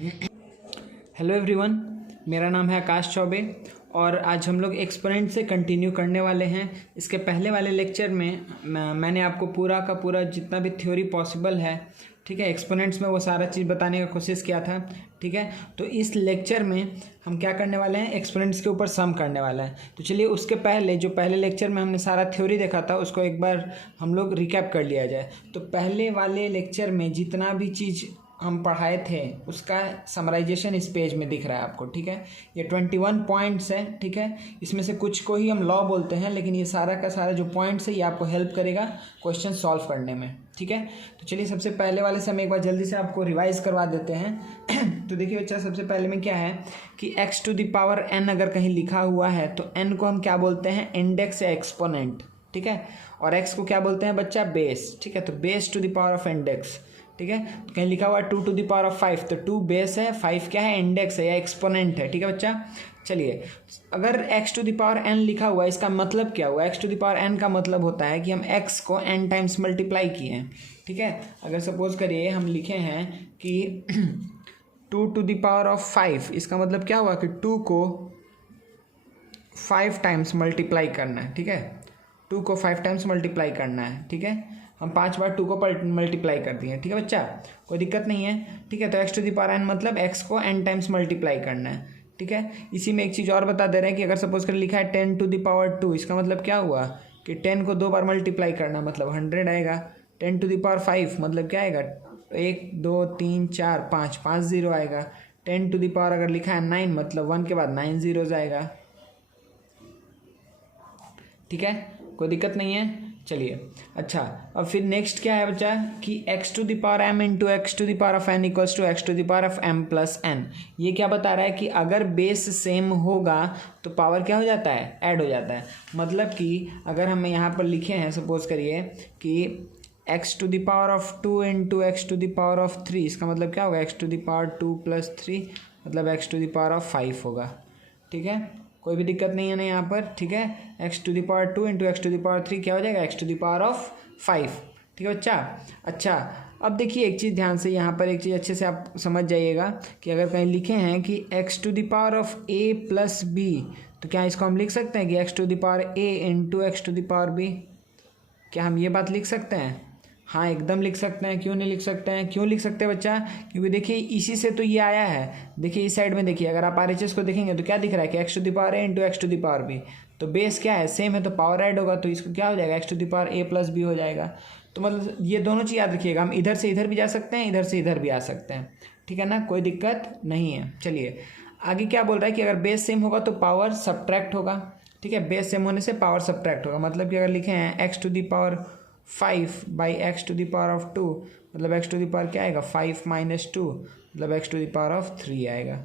Hello everyone, मेरा नाम है आकाश चौबे और आज हम लोग एक्सपोनेंट से कंटिन्यू करने वाले हैं। इसके पहले वाले लेक्चर में मैंने आपको पूरा का पूरा जितना भी थ्योरी पॉसिबल है, ठीक है, एक्सपोनेंट्स में वो सारा चीज़ बताने का कोशिश किया था। ठीक है, तो इस लेक्चर में हम क्या करने वाले हैं, एक्सपोनेंट्स के ऊपर सम करने वाला है। तो चलिए उसके पहले जो पहले लेक्चर में हमने सारा थ्योरी देखा था उसको एक बार हम लोग रिकैप कर लिया जाए। तो पहले वाले लेक्चर में जितना भी चीज़ हम पढ़ाए थे उसका समराइजेशन इस पेज में दिख रहा है आपको। ठीक है, ये 21 पॉइंट्स है। ठीक है, इसमें से कुछ को ही हम लॉ बोलते हैं, लेकिन ये सारा का सारा जो पॉइंट्स है ये आपको हेल्प करेगा क्वेश्चन सॉल्व करने में। ठीक है, तो चलिए सबसे पहले वाले से हम एक बार जल्दी से आपको रिवाइज करवा देते हैं। तो देखिए बच्चा, सबसे पहले में क्या है कि x to the power n अगर कहीं लिखा हुआ है तो n को हम क्या बोलते हैं, इंडेक्स या एक्सपोनेंट। ठीक है, और x को क्या बोलते हैं बच्चा, बेस। ठीक है, तो base to the power of index. ठीक है, तो कहीं लिखा हुआ है 2 टू द पावर ऑफ 5, तो 2 बेस है, 5 क्या है, इंडेक्स है या एक्सपोनेंट है। ठीक है बच्चा, चलिए अगर x to the power n लिखा हुआ है इसका मतलब क्या हुआ, x to the power n का मतलब होता है कि हम x को n टाइम्स मल्टीप्लाई किए हैं। ठीक है, अगर सपोज करिए हम लिखे हैं कि 2 टू द पावर ऑफ 5, इसका मतलब क्या हुआ कि 2 को 5 टाइम्स मल्टीप्लाई करना है। ठीक है, 2 को 5 टाइम्स मल्टीप्लाई करना है। ठीक है, हम 5 बार 2 को मल्टीप्लाई कर दिए। ठीक है बच्चा, कोई दिक्कत नहीं है। ठीक है, तो x to the power n मतलब x को n टाइम्स मल्टीप्लाई करना है। ठीक है, इसी में एक चीज़ और बता दे रहे हैं कि अगर सपोज कर लिखा है 10 टू द पावर 2, इसका मतलब क्या हुआ कि 10 को 2 बार मल्टीप्लाई करना मतलब 100 आएगा। 10 टू द पावर 5 मतलब क्या आएगा, 1 2 3 4 5, 5 0 आएगा। 10 टू द पावर अगर लिखा है 9 मतलब 1 के बाद 9 zeros आएगा। ठीक है, कोई दिक्कत नहीं है। चलिए अच्छा, अब फिर नेक्स्ट क्या है बच्चा कि x to the power m into x to the power of n equals to x to the power of m plus n। ये क्या बता रहा है कि अगर बेस सेम होगा तो पावर क्या हो जाता है, ऐड हो जाता है। मतलब कि अगर हम यहाँ पर लिखे हैं सपोज करिए कि x to the power of 2 into x to the power of 3, इसका मतलब क्या होगा, x to the power 2 plus 3 मतलब x to the power of 5 होगा। ठीक है, कोई भी दिक्कत नहीं है ना यहाँ पर। ठीक है, x to the power 2 into x to the power 3 क्या हो जाएगा, x to the power of 5। ठीक है बच्चा, अच्छा अब देखिए एक चीज़ ध्यान से, यहाँ पर एक चीज़ अच्छे से आप समझ जाइएगा कि अगर कहीं लिखे हैं कि x to the power of a plus b, तो क्या इसको हम लिख सकते हैं कि x to the power a into x to the power b। क्या हम ये बात लिख सकते हैं? हाँ एकदम लिख सकते हैं। क्यों नहीं लिख सकते हैं, क्यों लिख सकते हैं बच्चा, क्योंकि देखिए इसी से तो ये आया है। देखिए इस साइड में देखिए, अगर आप RHS को देखेंगे तो क्या दिख रहा है कि x to the power a into x to the power b, तो बेस क्या है, सेम है, तो पावर ऐड होगा, तो इसको क्या हो जाएगा, x to the power a plus b हो जाएगा। तो मतलब ये दोनों चीज़ याद रखिएगा, हम इधर से इधर भी जा सकते हैं, इधर से इधर भी आ सकते हैं। ठीक है ना, कोई दिक्कत नहीं है। चलिए आगे क्या बोल रहा है कि अगर बेस सेम होगा तो पावर सब्ट्रैक्ट होगा। ठीक है, बेस सेम होने से पावर सब्ट्रैक्ट होगा, मतलब कि अगर लिखे हैं x to the power 5 by x to the power of 2 मतलब एक्स टू द पावर क्या आएगा, 5 माइनस 2 मतलब x to the power of 3 आएगा।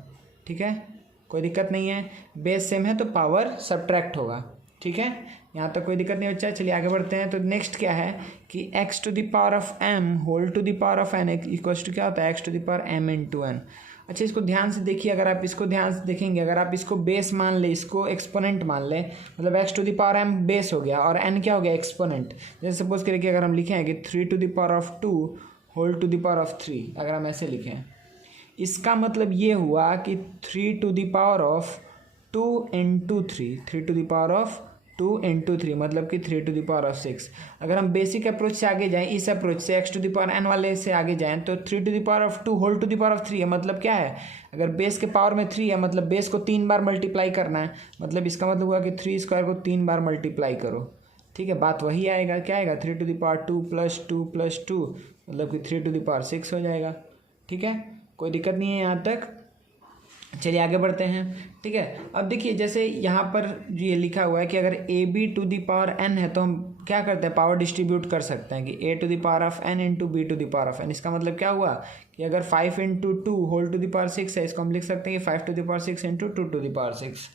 ठीक है, कोई दिक्कत नहीं है, बेस सेम है तो पावर सब्ट्रैक्ट होगा। ठीक है, यहाँ तक कोई दिक्कत नहीं बच्चा। चलिए आगे बढ़ते हैं। तो नेक्स्ट क्या है कि x to the power of m whole to the power of n equals to क्या होता है, x to the power m into n। अच्छा इसको ध्यान से देखिए, अगर आप इसको ध्यान से देखेंगे, अगर आप इसको बेस मान ले, इसको एक्सपोनेंट मान ले, मतलब x to the power m base हो गया और n क्या हो गया, एक्सपोनेंट। जैसे सपोज करिए कि अगर हम लिखें कि 3 to the power of 2 whole to the power of 3, अगर हम ऐसे लिखें, इसका मतलब ये हुआ कि 3 to the power of 2 into 3 to the power of 2 into 3 मतलब कि 3 टू द पावर ऑफ 6। अगर हम बेसिक अप्रोच से आगे जाएं, इस अप्रोच से x to the power n वाले से आगे जाएं, तो 3 to the power of 2 whole to the power of 3 है, मतलब क्या है, अगर बेस के पावर में 3 है मतलब बेस को 3 बार मल्टीप्लाई करना है, मतलब इसका मतलब हुआ कि 3 स्क्वायर को 3 बार मल्टीप्लाई करो। ठीक है, बात वही आएगा, क्या आएगा, 3 to the power 2 plus 2 plus 2 मतलब कि 3 टू द पावर 6 हो जाएगा। ठीक है, कोई दिक्कत नहीं है यहाँ तक। चलिए आगे बढ़ते हैं। ठीक है, अब देखिए जैसे यहाँ पर ये लिखा हुआ है कि अगर a b to the power n है तो हम क्या करते हैं, पावर डिस्ट्रीब्यूट कर सकते हैं कि a to the power of n into B to the power of n। इसका मतलब क्या हुआ कि अगर 5 into 2 whole to the power 6 है, इसको हम लिख सकते हैं कि 5 to the power 6 into 2 to the power 6।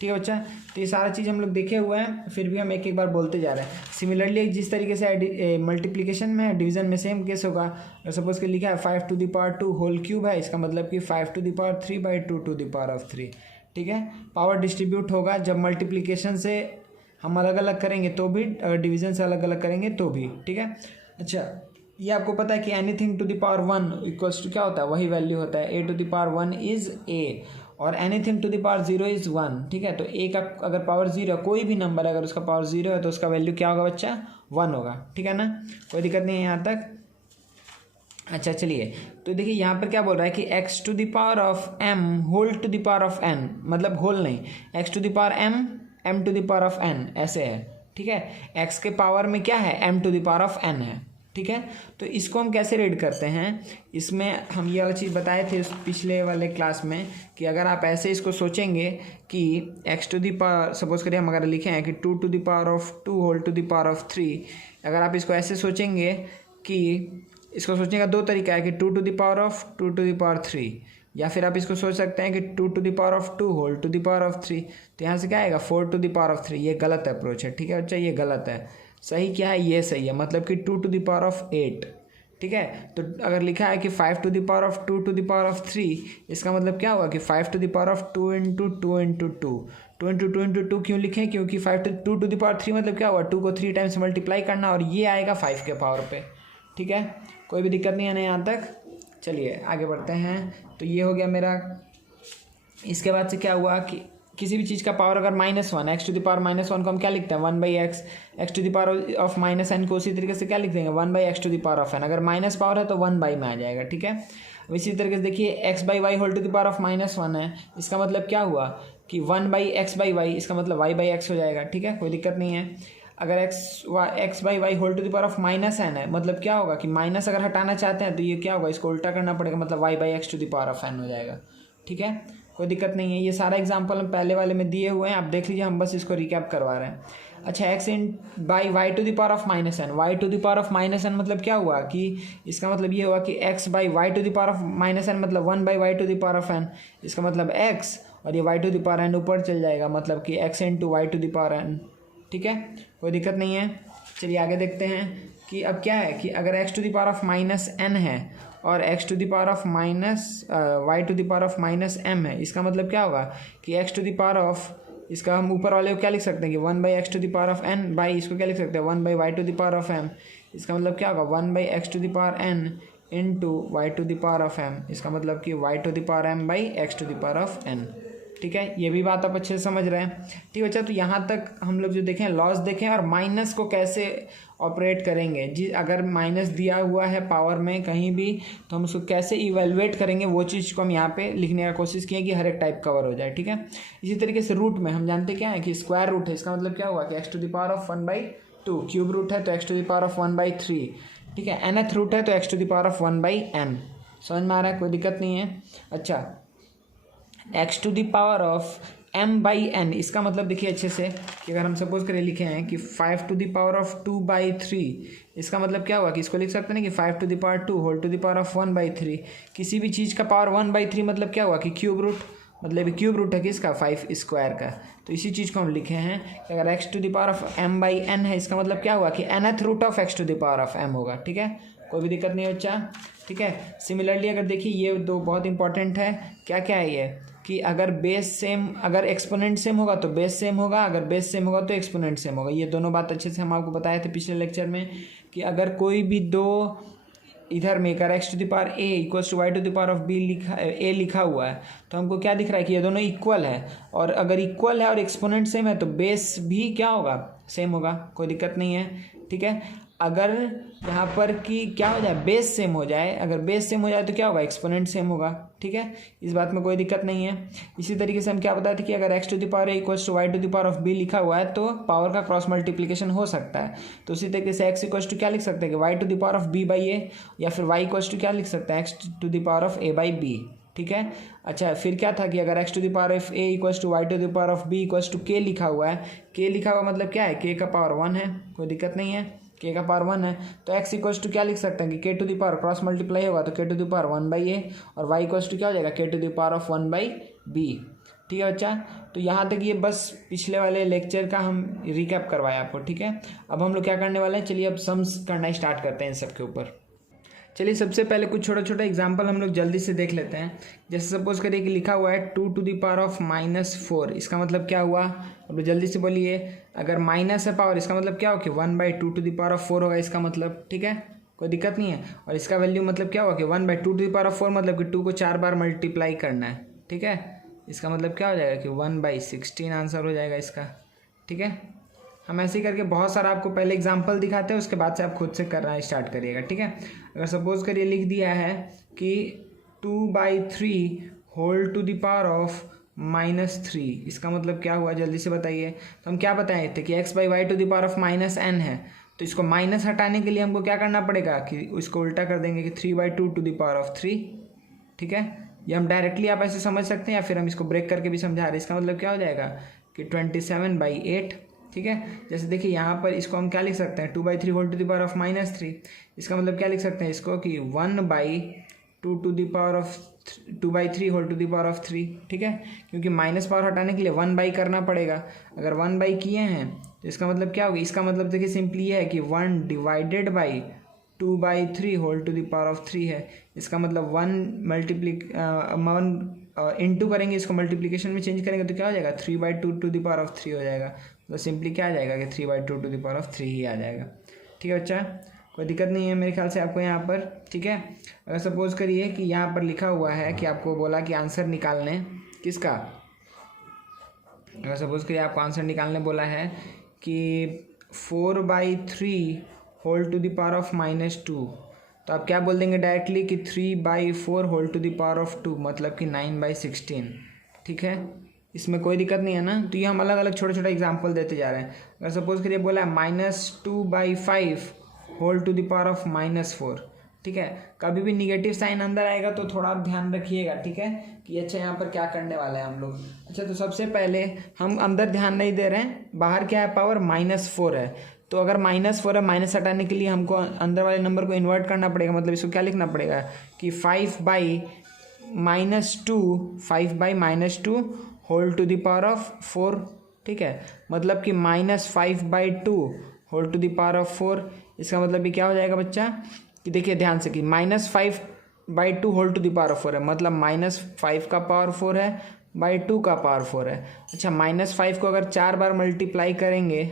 ठीक है बच्चा, तो ये सारा चीज़ हम लोग देखे हुए हैं, फिर भी हम एक एक बार बोलते जा रहे हैं। सिमिलरली जिस तरीके से मल्टीप्लिकेशन में, डिवीजन में सेम केस होगा। अगर सपोज कि लिखा है 5 to the power 2 whole cube है, इसका मतलब कि 5 to the power 3 by 2 to the power of 3। ठीक है, पावर डिस्ट्रीब्यूट होगा जब मल्टीप्लिकेशन से हम अलग अलग करेंगे तो भी, अगर डिवीजन से अलग अलग करेंगे तो भी। ठीक है, अच्छा ये आपको पता है कि anything to the power 1 equals to क्या होता है, वही वैल्यू होता है, a to the power 1 is a, और anything to the power 0 is 1। ठीक है, तो a का अगर पावर 0 कोई भी नंबर अगर उसका पावर 0 है तो उसका वैल्यू क्या होगा बच्चा, 1 होगा। ठीक है ना, कोई दिक्कत नहीं है यहाँ तक। अच्छा चलिए, तो देखिए यहाँ पर क्या बोल रहा है कि x to the power of m whole to the power of n, मतलब होल नहीं, x to the power m to the power of n ऐसे है। ठीक है, x के पावर में क्या है, m to the power of n है। ठीक है, तो इसको हम कैसे रीड करते हैं, इसमें हम ये वाली चीज़ बताए थे पिछले वाले क्लास में कि अगर आप ऐसे इसको सोचेंगे कि x to the power, suppose करिए हम अगर लिखे हैं कि 2 to the power of 2 whole to the power of 3, अगर आप इसको ऐसे सोचेंगे कि इसको सोचने का दो तरीका है कि 2 to the power of 2 to the power 3, या फिर आप इसको सोच सकते हैं कि 2 to the power of 2 whole to the power of 3, तो यहाँ से क्या आएगा 4 टू द पावर ऑफ 3। ये गलत अप्रोच है। ठीक है बच्चा, ये गलत है। सही क्या है, ये सही है, मतलब कि 2 टू द पावर ऑफ 8। ठीक है, तो अगर लिखा है कि 5 to the power of 2 to the power of 3, इसका मतलब क्या होगा कि 5 to the power of 2 into 2 into 2, 2 into 2 into 2 क्यों लिखें, क्योंकि 5 टू 2 टू द पावर 3 मतलब क्या हुआ, 2 को 3 टाइम्स मल्टीप्लाई करना, और ये आएगा 5 के पावर पे। ठीक है, कोई भी दिक्कत नहीं है ना यहाँ तक। चलिए आगे बढ़ते हैं। तो ये हो गया मेरा। इसके बाद से क्या हुआ कि किसी भी चीज़ का पावर अगर -1, एक्स टू द पावर -1 को हम क्या लिखते हैं, 1/x, x to the power of -n को उसी तरीके से क्या लिख देंगे, 1/x to the power of n। अगर माइनस पावर है तो 1/, में आ जाएगा। ठीक है, अब इसी तरीके से देखिए x/y whole to the power of -1 है, इसका मतलब क्या हुआ कि 1/x/y, इसका मतलब y/x हो जाएगा। ठीक है, कोई दिक्कत नहीं है। अगर x/y whole to the power of -n है, मतलब क्या होगा कि माइनस अगर हटाना चाहते हैं तो ये क्या होगा, इसको उल्टा करना पड़ेगा, मतलब y/x to the power of n हो जाएगा। ठीक है, कोई दिक्कत नहीं है। ये सारा एग्जांपल हम पहले वाले में दिए हुए हैं, आप देख लीजिए, हम बस इसको रिकैप करवा रहे हैं। अच्छा, x by y to the power of -n, y to the power of -n मतलब क्या हुआ कि इसका मतलब ये हुआ कि x by y to the power of -n मतलब 1/y to the power of n, इसका मतलब x, और ये y to the power n ऊपर चल जाएगा, मतलब कि x into y to the power n। ठीक है, कोई दिक्कत नहीं है। चलिए आगे देखते हैं कि अब क्या है कि अगर x to the power of -n है और x to the power of y to the power of -m है, इसका मतलब क्या होगा कि x to the power of, इसका हम ऊपर वाले को क्या लिख सकते हैं कि 1/x to the power of n by, इसको क्या लिख सकते हैं 1/y to the power of m, इसका मतलब क्या होगा 1/x to the power n into y to the power of m, इसका मतलब कि y to the power m by x to the power of n। ठीक है, ये भी बात आप अच्छे से समझ रहे हैं। ठीक है बच्चा, तो यहाँ तक हम लोग जो देखें लॉस देखें और माइनस को कैसे ऑपरेट करेंगे। जी, अगर माइनस दिया हुआ है पावर में कहीं भी तो हम उसको कैसे इवेलुएट करेंगे, वो चीज़ को हम यहाँ पे लिखने का कोशिश किए कि हर एक टाइप कवर हो जाए। ठीक है, इसी तरीके से रूट में हम जानते क्या है कि स्क्वायर रूट है, इसका मतलब क्या हुआ कि x to the power of 1/2, cube root है तो x to the power of 1/3। ठीक है, nth रूट है तो x to the power of 1/n। समझ में आ रहा है, कोई दिक्कत नहीं है। अच्छा, x to the power of m/n, इसका मतलब देखिए अच्छे से कि अगर हम सपोज करें लिखे हैं कि 5 टू द पावर ऑफ 2/3, इसका मतलब क्या हुआ कि इसको लिख सकते हैं कि 5 to the power 2 whole to the power of 1/3। किसी भी चीज़ का पावर 1/3 मतलब क्या हुआ कि क्यूब रूट, मतलब क्यूब रूट है किसका 5 स्क्वायर का। तो इसी चीज़ को हम लिखे हैं कि अगर x to the power of m/n है, इसका मतलब क्या हुआ कि nth root of x to the power of m होगा। ठीक है, कोई भी दिक्कत नहीं है बच्चा। ठीक है, सिमिलरली अगर देखिए ये दो बहुत इंपॉर्टेंट है, क्या क्या है ये कि अगर बेस सेम, अगर एक्सपोनेंट सेम होगा तो बेस सेम होगा, अगर बेस सेम होगा तो एक्सपोनेंट सेम होगा। ये दोनों बात अच्छे से हम आपको बताए थे पिछले लेक्चर में कि अगर कोई भी दो इधर में अगर x to the power a equals to y to the power of b लिखा हुआ है तो हमको क्या दिख रहा है कि ये दोनों इक्वल है, और अगर इक्वल है और एक्सपोनेंट सेम है तो बेस भी क्या होगा, सेम होगा। कोई दिक्कत नहीं है। ठीक है, अगर यहाँ पर कि क्या हो जाए, बेस सेम हो जाए, अगर बेस सेम हो जाए तो क्या होगा, एक्सपोनेंट सेम होगा। ठीक है, इस बात में कोई दिक्कत नहीं है। इसी तरीके से हम क्या बताए थे कि अगर x to the power a equals to y to the power of b लिखा हुआ है तो पावर का क्रॉस मल्टीप्लिकेशन हो सकता है। तो उसी तरीके से x इक्वल्स टू क्या लिख सकते हैं कि y to the power of b by a, या फिर y इक्वल्स टू क्या लिख सकते हैं x to the power of a by b। ठीक है, अच्छा फिर क्या था कि अगर x to the power of a equals to y to the power of b equals to k लिखा हुआ है, k लिखा हुआ मतलब क्या है, k का पावर 1 है, कोई दिक्कत नहीं है, k का पावर 1 है, तो x इक्वल्स टू क्या लिख सकते हैं कि k to the power cross multiply होगा तो k to the power 1/a, और y इक्वल्स टू क्या हो जाएगा k to the power of 1/b। ठीक है बच्चा, तो यहाँ तक ये बस पिछले वाले लेक्चर का हम रिकैप करवाया आपको। ठीक है, अब हम लोग क्या करने वाले हैं, चलिए अब सम्स करना स्टार्ट करते हैं इन सब के ऊपर। चलिए सबसे पहले कुछ छोटा छोटा एग्जाम्पल हम लोग जल्दी से देख लेते हैं। जैसे सपोज करिए कि लिखा हुआ है 2 टू द पावर ऑफ -4, इसका मतलब क्या हुआ, अब जल्दी से बोलिए। अगर माइनस है पावर, इसका मतलब क्या हो कि 1/2 टू द पावर ऑफ 4 होगा इसका मतलब। ठीक है, कोई दिक्कत नहीं है। और इसका वैल्यू मतलब क्या होगा कि 1/2⁴ मतलब कि 2 को 4 बार मल्टीप्लाई करना है, ठीक है। इसका मतलब क्या हो जाएगा कि 1/16 आंसर हो जाएगा इसका, ठीक है। हम ऐसे ही करके बहुत सारा आपको पहले एग्जांपल दिखाते हैं, उसके बाद से आप खुद से करना स्टार्ट करिएगा, ठीक है। अगर सपोज करिए लिख दिया है कि 2/3 whole to the power of -3, इसका मतलब क्या हुआ जल्दी से बताइए। तो हम क्या बताए थे कि x/y to the power of -n है, तो इसको माइनस हटाने के लिए हमको क्या करना पड़ेगा कि इसको उल्टा कर देंगे कि 3/2 टू द पावर ऑफ 3, ठीक है। ये हम डायरेक्टली आप ऐसे समझ सकते हैं या फिर हम इसको ब्रेक करके भी समझा रहे हैं। इसका मतलब क्या हो जाएगा कि 27/8, ठीक है। जैसे देखिए यहाँ पर इसको हम क्या लिख सकते हैं 2/3 whole to the power of -3, इसका मतलब क्या लिख सकते हैं इसको कि 1/2 to the power of 2/3 whole to the power of 3, ठीक है। क्योंकि माइनस पावर हटाने के लिए 1/, करना पड़ेगा। अगर 1/, किए हैं तो इसका मतलब क्या होगा, इसका मतलब देखिए सिंपली ये है कि 1/2/3 whole to the power of 3 है। इसका मतलब 1 इंटू करेंगे, इसको मल्टीप्लिकेशन में चेंज करेंगे तो क्या हो जाएगा 3/2 टू द पावर ऑफ 3 हो जाएगा। तो सिंपली क्या आ जाएगा कि 3/2 टू द पावर ऑफ 3 ही आ जाएगा, ठीक है बच्चा। कोई दिक्कत नहीं है मेरे ख्याल से आपको यहाँ पर, ठीक है। अगर सपोज करिए कि यहाँ पर लिखा हुआ है कि आपको बोला कि आंसर निकालने किसका, अगर सपोज करिए आपको आंसर निकालने बोला है कि 4/3 whole to the power of -2, तो आप क्या बोल देंगे डायरेक्टली कि 3/4 whole to the power of 2 मतलब कि 9/16, ठीक है। इसमें कोई दिक्कत नहीं है ना। तो ये हम अलग अलग छोटे छोटे एग्जांपल देते जा रहे हैं। अगर सपोज करिए बोला है -2/5 whole to the power of -4, ठीक है। कभी भी निगेटिव साइन अंदर आएगा तो थोड़ा आप ध्यान रखिएगा, ठीक है, कि अच्छा यहाँ पर क्या करने वाला है हम लोग। अच्छा तो सबसे पहले हम अंदर ध्यान नहीं दे रहे हैं, बाहर क्या है पावर -4 है, तो अगर -4 है माइनस हटाने के लिए हमको अंदर वाले नंबर को इन्वर्ट करना पड़ेगा। मतलब इसको क्या लिखना पड़ेगा कि 5/-2 whole to the power of 4, ठीक है। मतलब कि -5/2 whole to the power of 4। इसका मतलब ये क्या हो जाएगा बच्चा कि देखिए ध्यान से कि -5/2 whole to the power of 4 है, मतलब -5 का पावर 4 है बाई 2 का पावर 4 है। अच्छा -5 को अगर 4 बार मल्टीप्लाई करेंगे,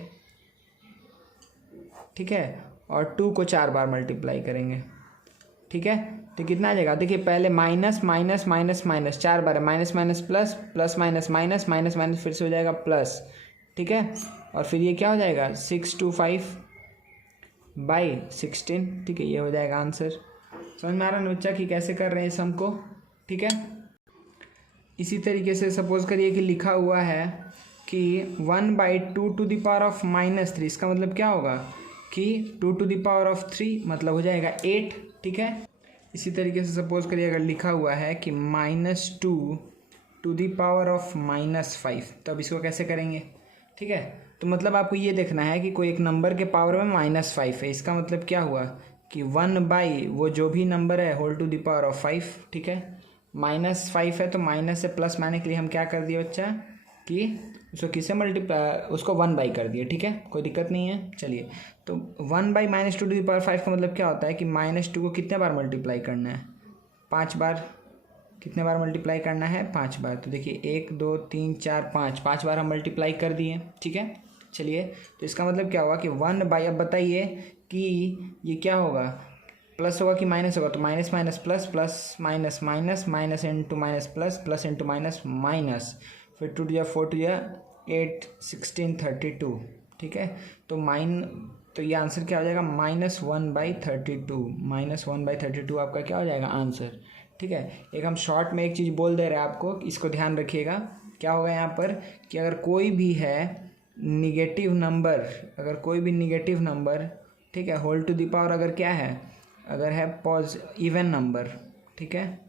ठीक है, और 2 को 4 बार मल्टीप्लाई करेंगे, ठीक है, तो कितना आ जाएगा। देखिए पहले माइनस माइनस माइनस माइनस 4 बार है, minus minus plus, plus minus minus, minus minus फिर से हो जाएगा प्लस, ठीक है। और फिर ये क्या हो जाएगा 625/16, ठीक है, ये हो जाएगा आंसर। समझ में आ रहा है बच्चा कि कैसे कर रहे हैं सम को, ठीक है। इसी तरीके से सपोज करिए कि लिखा हुआ है कि 1/2 टू द पावर ऑफ -3, इसका मतलब क्या होगा कि 2 टू द पावर ऑफ 3 मतलब हो जाएगा 8, ठीक है। इसी तरीके से सपोज करिए अगर लिखा हुआ है कि -2 टू द पावर ऑफ -5, तो अब इसको कैसे करेंगे, ठीक है। तो मतलब आपको ये देखना है कि कोई एक नंबर के पावर में -5 है, इसका मतलब क्या हुआ कि 1/ वो जो भी नंबर है whole to the power of 5, ठीक है। -5 है तो माइनस से प्लस में आने के लिए हम क्या कर दिए बच्चा कि उसको किससे मल्टीप्लाई, उसको 1/, कर दिए, ठीक है, कोई दिक्कत नहीं है। चलिए तो 1/-2 टू द पावर 5 का मतलब क्या होता है कि -2 को कितने बार मल्टीप्लाई करना है 5 बार, कितने बार मल्टीप्लाई करना है 5 बार। तो देखिए 1 2 3 4 5 बार हम मल्टीप्लाई कर दिए, ठीक है। चलिए तो इसका मतलब क्या हुआ कि 1/, अब बताइए कि ये क्या होगा प्लस होगा कि माइनस होगा, तो minus minus plus, plus minus minus, minus into minus plus, plus into minus minus, फिर 2 to 4 to 8 16 32, ठीक है। तो ये आंसर क्या हो जाएगा -1/32, -1/32 आपका क्या हो जाएगा आंसर, ठीक है। एक हम शॉर्ट में एक चीज़ बोल दे रहे हैं आपको, इसको ध्यान रखिएगा। क्या होगा यहाँ पर कि अगर कोई भी है निगेटिव नंबर, अगर कोई भी निगेटिव नंबर, ठीक है, होल टू द पावर अगर क्या है, अगर है इवन नंबर, ठीक है,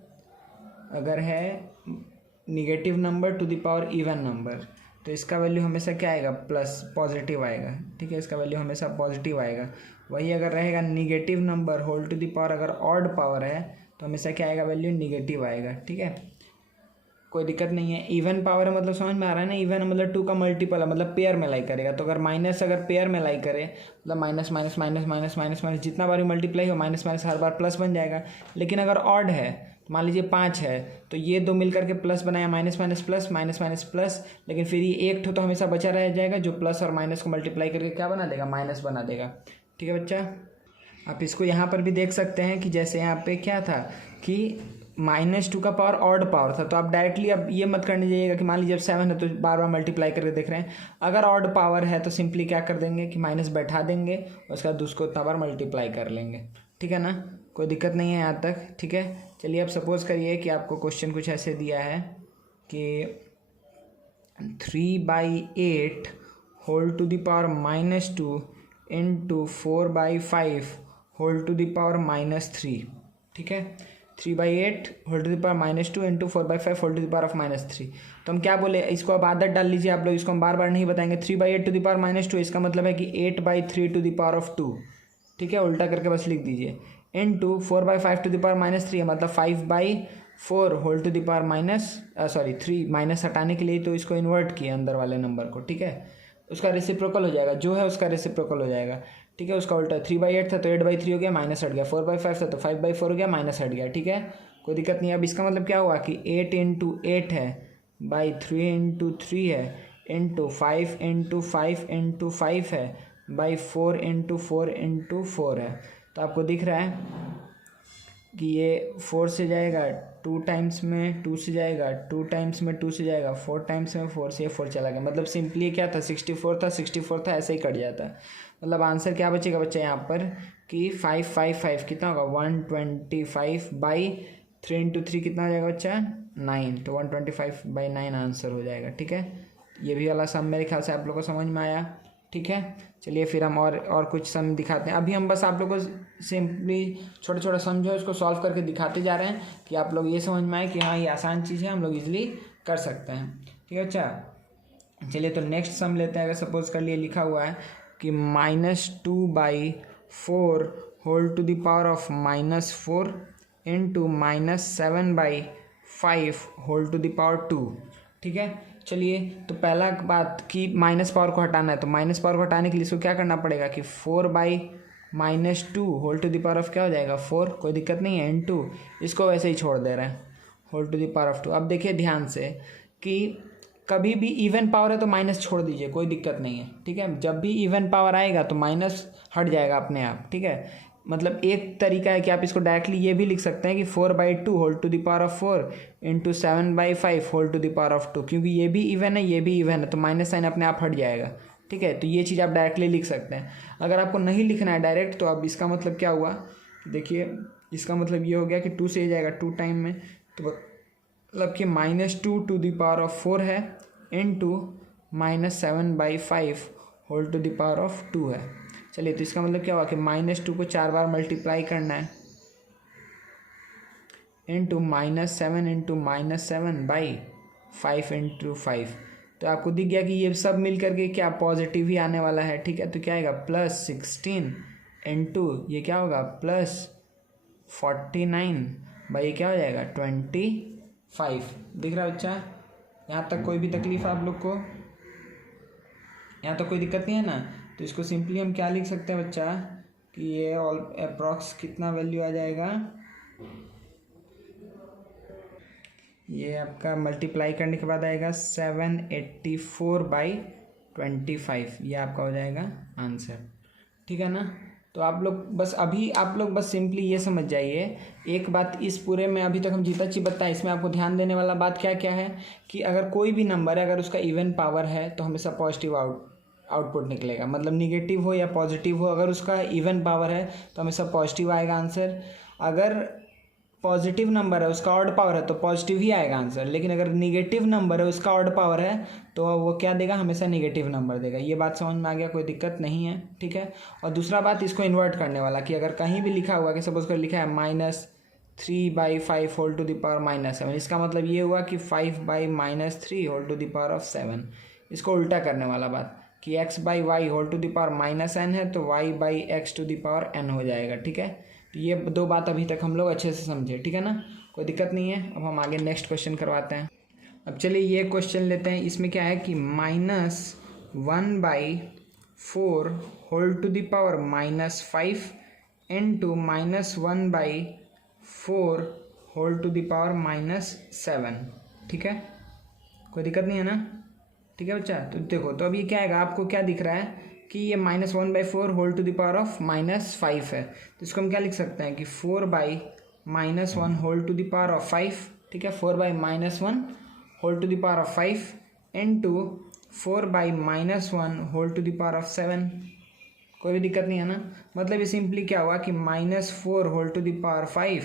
अगर है negative number two the power even number, तो इसका वैल्यू हमेशा क्या आएगा प्लस, पॉजिटिव आएगा, ठीक है, इसका वैल्यू हमेशा पॉजिटिव आएगा। वही अगर रहेगा negative number whole to the power अगर ऑड पावर है तो हमेशा क्या आएगा वैल्यू निगेटिव आएगा, ठीक है, कोई दिक्कत नहीं है। इवन पावर है मतलब समझ में आ रहा है ना, इवन मतलब 2 का मल्टीपल है, मतलब पेयर में लाई करेगा। तो अगर माइनस अगर पेयर में लाई करे मतलब minus minus minus minus minus minus जितना बार मल्टीप्लाई हो माइनस माइनस हर बार प्लस बन जाएगा। लेकिन अगर ऑड है मान लीजिए 5 है तो ये 2 मिल करके प्लस बनाया, minus minus plus, minus minus plus, लेकिन फिर ये एक तो हमेशा बचा रह जाएगा जो प्लस और माइनस को मल्टीप्लाई करके क्या बना देगा माइनस बना देगा, ठीक है बच्चा। आप इसको यहाँ पर भी देख सकते हैं कि जैसे यहाँ पे क्या था कि -2 का पावर ऑड पावर था, तो आप डायरेक्टली अब ये मत करने जाइएगा कि मान लीजिए जब 7 है तो बार बार मल्टीप्लाई करके देख रहे हैं। अगर ऑड पावर है तो सिंपली क्या कर देंगे कि माइनस बैठा देंगे और उसके बाद उसको उतना बार मल्टीप्लाई कर लेंगे, ठीक है ना, कोई दिक्कत नहीं है यहाँ तक, ठीक है। चलिए अब सपोज़ करिए कि आपको क्वेश्चन कुछ ऐसे दिया है कि 3/8 whole to the power -2 into 4/5 whole to the power -3, ठीक है। 3/8 whole to the power -2 into 4/5 whole to the power of -3। तो हम क्या बोले, इसको आप आदत डाल लीजिए आप लोग, इसको हम बार बार नहीं बताएंगे। 3/8 टू द पावर -2 इसका मतलब है कि 8/3 टू द पावर ऑफ 2, ठीक है, उल्टा करके बस लिख दीजिए। इंटू 4/5 टू द पावर -3 मतलब 5/4 whole to the power 3 minus हटाने के लिए तो इसको इन्वर्ट किया अंदर वाले नंबर को, ठीक है। उसका रेसिप्रोकल हो जाएगा, जो है उसका रेसिप्रोकल हो जाएगा, ठीक है। उसका उल्टा 3/8 था तो 8/3 हो गया, माइनस हट गया। 4/5 था तो 5/4 हो गया, माइनस हट गया, ठीक है, कोई दिक्कत नहीं है। अब इसका मतलब क्या हुआ कि 8 इंटू 8 है बाई 3 इंटू 3 है इंटू 5 इंटू 5 इंटू 5 है बाई 4 इंटू 4 इंटू 4 है। तो आपको दिख रहा है कि ये 4 से जाएगा 2 टाइम्स में, 2 से जाएगा 2 टाइम्स में, 2 से जाएगा 4 टाइम्स में, 4 से 4 चला गया। मतलब सिंपली क्या था, 64 था, 64 था, ऐसे ही कट जाता। मतलब आंसर क्या बचेगा बच्चा यहाँ पर कि 555 कितना होगा 125/3 इंटू 3 कितना हो जाएगा बच्चा 9, तो 125/9 आंसर हो जाएगा, ठीक है। ये भी वाला सम मेरे ख्याल से आप लोगों को समझ में आया, ठीक है। चलिए फिर हम और कुछ सम दिखाते हैं। अभी हम बस आप लोगों को सिंपली छोटा छोटा सम जो है उसको सॉल्व करके दिखाते जा रहे हैं कि आप लोग ये समझ में आए कि हाँ ये आसान चीज़ है, हम लोग इजीली कर सकते हैं, ठीक है। अच्छा चलिए तो नेक्स्ट सम लेते हैं। अगर सपोज कर लिए लिखा हुआ है कि -2/4 whole to the power of -4 into -7/5 whole to the power 2, ठीक है। चलिए तो पहला बात कि माइनस पावर को हटाना है, तो माइनस पावर को हटाने के लिए इसको क्या करना पड़ेगा कि 4/-2 whole to the power of क्या हो जाएगा 4, कोई दिक्कत नहीं है, इनटू इसको वैसे ही छोड़ दे रहे हैं whole to the power of 2। अब देखिए ध्यान से कि कभी भी इवन पावर है तो माइनस छोड़ दीजिए, कोई दिक्कत नहीं है, ठीक है। जब भी इवन पावर आएगा तो माइनस हट जाएगा अपने आप, ठीक है। मतलब एक तरीका है कि आप इसको डायरेक्टली ये भी लिख सकते हैं कि 4/2 whole to the power of 4 into 7/5 whole to the power of 2, क्योंकि ये भी इवन है ये भी इवन है तो माइनस साइन अपने आप हट जाएगा, ठीक है। तो ये चीज़ आप डायरेक्टली लिख सकते हैं। अगर आपको नहीं लिखना है डायरेक्ट तो अब इसका मतलब क्या हुआ, देखिए इसका मतलब ये हो गया कि 2 से जाएगा 2 टाइम में, तो मतलब कि -2 टू द पावर ऑफ 4 है into -7/5 whole to the power of 2 है। चलिए तो इसका मतलब क्या हुआ कि -2 को 4 बार मल्टीप्लाई करना है इंटू -7 इंटू -7/5 इंटू 5। तो आपको दिख गया कि ये सब मिल करके क्या पॉजिटिव ही आने वाला है, ठीक है। तो क्या आएगा +16 इंटू ये क्या होगा +49 भाई, ये क्या हो जाएगा 25। दिख रहा है बच्चा, यहाँ तक कोई भी तकलीफ आप लोग को, यहाँ तक कोई दिक्कत नहीं है ना। तो इसको सिंपली हम क्या लिख सकते हैं बच्चा कि ये ऑल अप्रॉक्स कितना वैल्यू आ जाएगा, ये आपका मल्टीप्लाई करने के बाद आएगा 784/25, ये आपका हो जाएगा आंसर, ठीक है ना। तो आप लोग बस सिंपली ये समझ जाइए एक बात, इस पूरे में अभी तक हम जीता ची बताएं, इसमें आपको ध्यान देने वाला बात क्या क्या है कि अगर कोई भी नंबर है अगर उसका इवन पावर है तो हमेशा पॉजिटिव आउटपुट निकलेगा, मतलब निगेटिव हो या पॉजिटिव हो, अगर उसका इवन पावर है तो हमेशा पॉजिटिव आएगा आंसर। अगर पॉजिटिव नंबर है उसका ऑड पावर है तो पॉजिटिव ही आएगा आंसर, लेकिन अगर निगेटिव नंबर है उसका ऑड पावर है तो वो क्या देगा, हमेशा निगेटिव नंबर देगा। ये बात समझ में आ गया, कोई दिक्कत नहीं है, ठीक है। और दूसरा बात इसको इन्वर्ट करने वाला कि अगर कहीं भी लिखा हुआ कि सपोज कर लिखा है -3/5 होल टू द पावर -7, इसका मतलब ये हुआ कि 5/-3 whole to the power of 7। इसको उल्टा करने वाला बात कि x/y whole to the power -n है तो y/x to the power n हो जाएगा, ठीक है। तो ये दो बात अभी तक हम लोग अच्छे से समझे, ठीक है ना, कोई दिक्कत नहीं है। अब हम आगे नेक्स्ट क्वेश्चन करवाते हैं। अब चलिए ये क्वेश्चन लेते हैं। इसमें क्या है कि -1/4 whole to the power -5 into -1/4 whole to the power -7, ठीक है, कोई दिक्कत नहीं है ना, ठीक है बच्चा। तो देखो तो अब ये क्या आएगा, आपको क्या दिख रहा है कि ये -1/4 whole to the power of -5 है, तो इसको हम क्या लिख सकते हैं कि 4/-1 whole to the power of 5, ठीक है, 4/-1 whole to the power of 5 into 4/-1 whole to the power of 7। कोई भी दिक्कत नहीं है ना। मतलब ये सिंपली क्या हुआ कि -4 whole to the power 5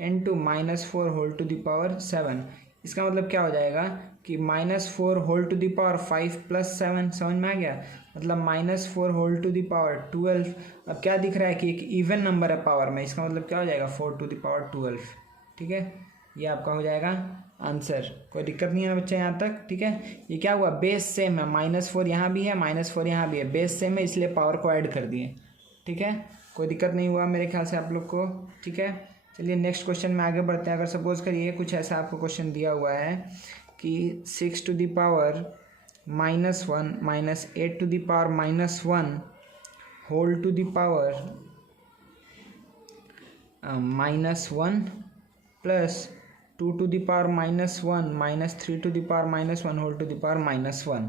into -4 whole to the power 7। इसका मतलब क्या हो जाएगा कि -4 होल टू द पावर 5 + 7, समझ में आ गया। मतलब -4 होल टू द पावर 12। अब क्या दिख रहा है कि एक इवन नंबर है पावर में, इसका मतलब क्या हो जाएगा 4 टू द पावर 12, ठीक है। ये आपका हो जाएगा आंसर। कोई दिक्कत नहीं है बच्चे यहाँ तक, ठीक है। ये क्या हुआ, बेस सेम है, -4 यहाँ भी है, -4 यहाँ भी है, बेस सेम है, इसलिए पावर को ऐड कर दिए, ठीक है। कोई दिक्कत नहीं हुआ मेरे ख्याल से आप लोग को, ठीक है। चलिए नेक्स्ट क्वेश्चन में आगे बढ़ते हैं। अगर सपोज करिए कुछ ऐसा आपको क्वेश्चन दिया हुआ है कि 6 to the power -1 minus 8 to the power -1 whole to the power -1 plus 2 to the power -1 minus 3 to the power -1 whole to the power -1,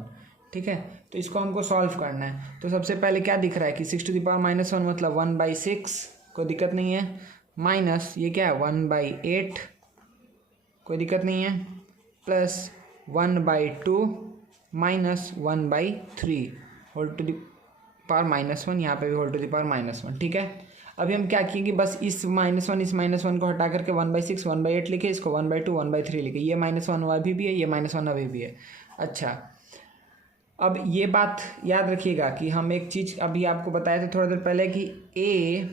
ठीक है। तो इसको हमको सॉल्व करना है। तो सबसे पहले क्या दिख रहा है कि 6 टू द पावर -1 मतलब 1/6, कोई दिक्कत नहीं है, माइनस ये क्या है 1/8, कोई दिक्कत नहीं है, plus 1/2 minus 1/3 whole to the power -1, यहाँ पे भी होल टू द पावर -1, ठीक है। अभी हम क्या किए कि बस इस -1 को हटा करके 1/6 1/8 लिखे, इसको 1/2 1/3 लिखे। ये -1 अभी भी है, ये -1 अभी भी है। अच्छा, अब ये बात याद रखिएगा कि हम एक चीज़ अभी आपको बताया था थोड़ा देर पहले कि a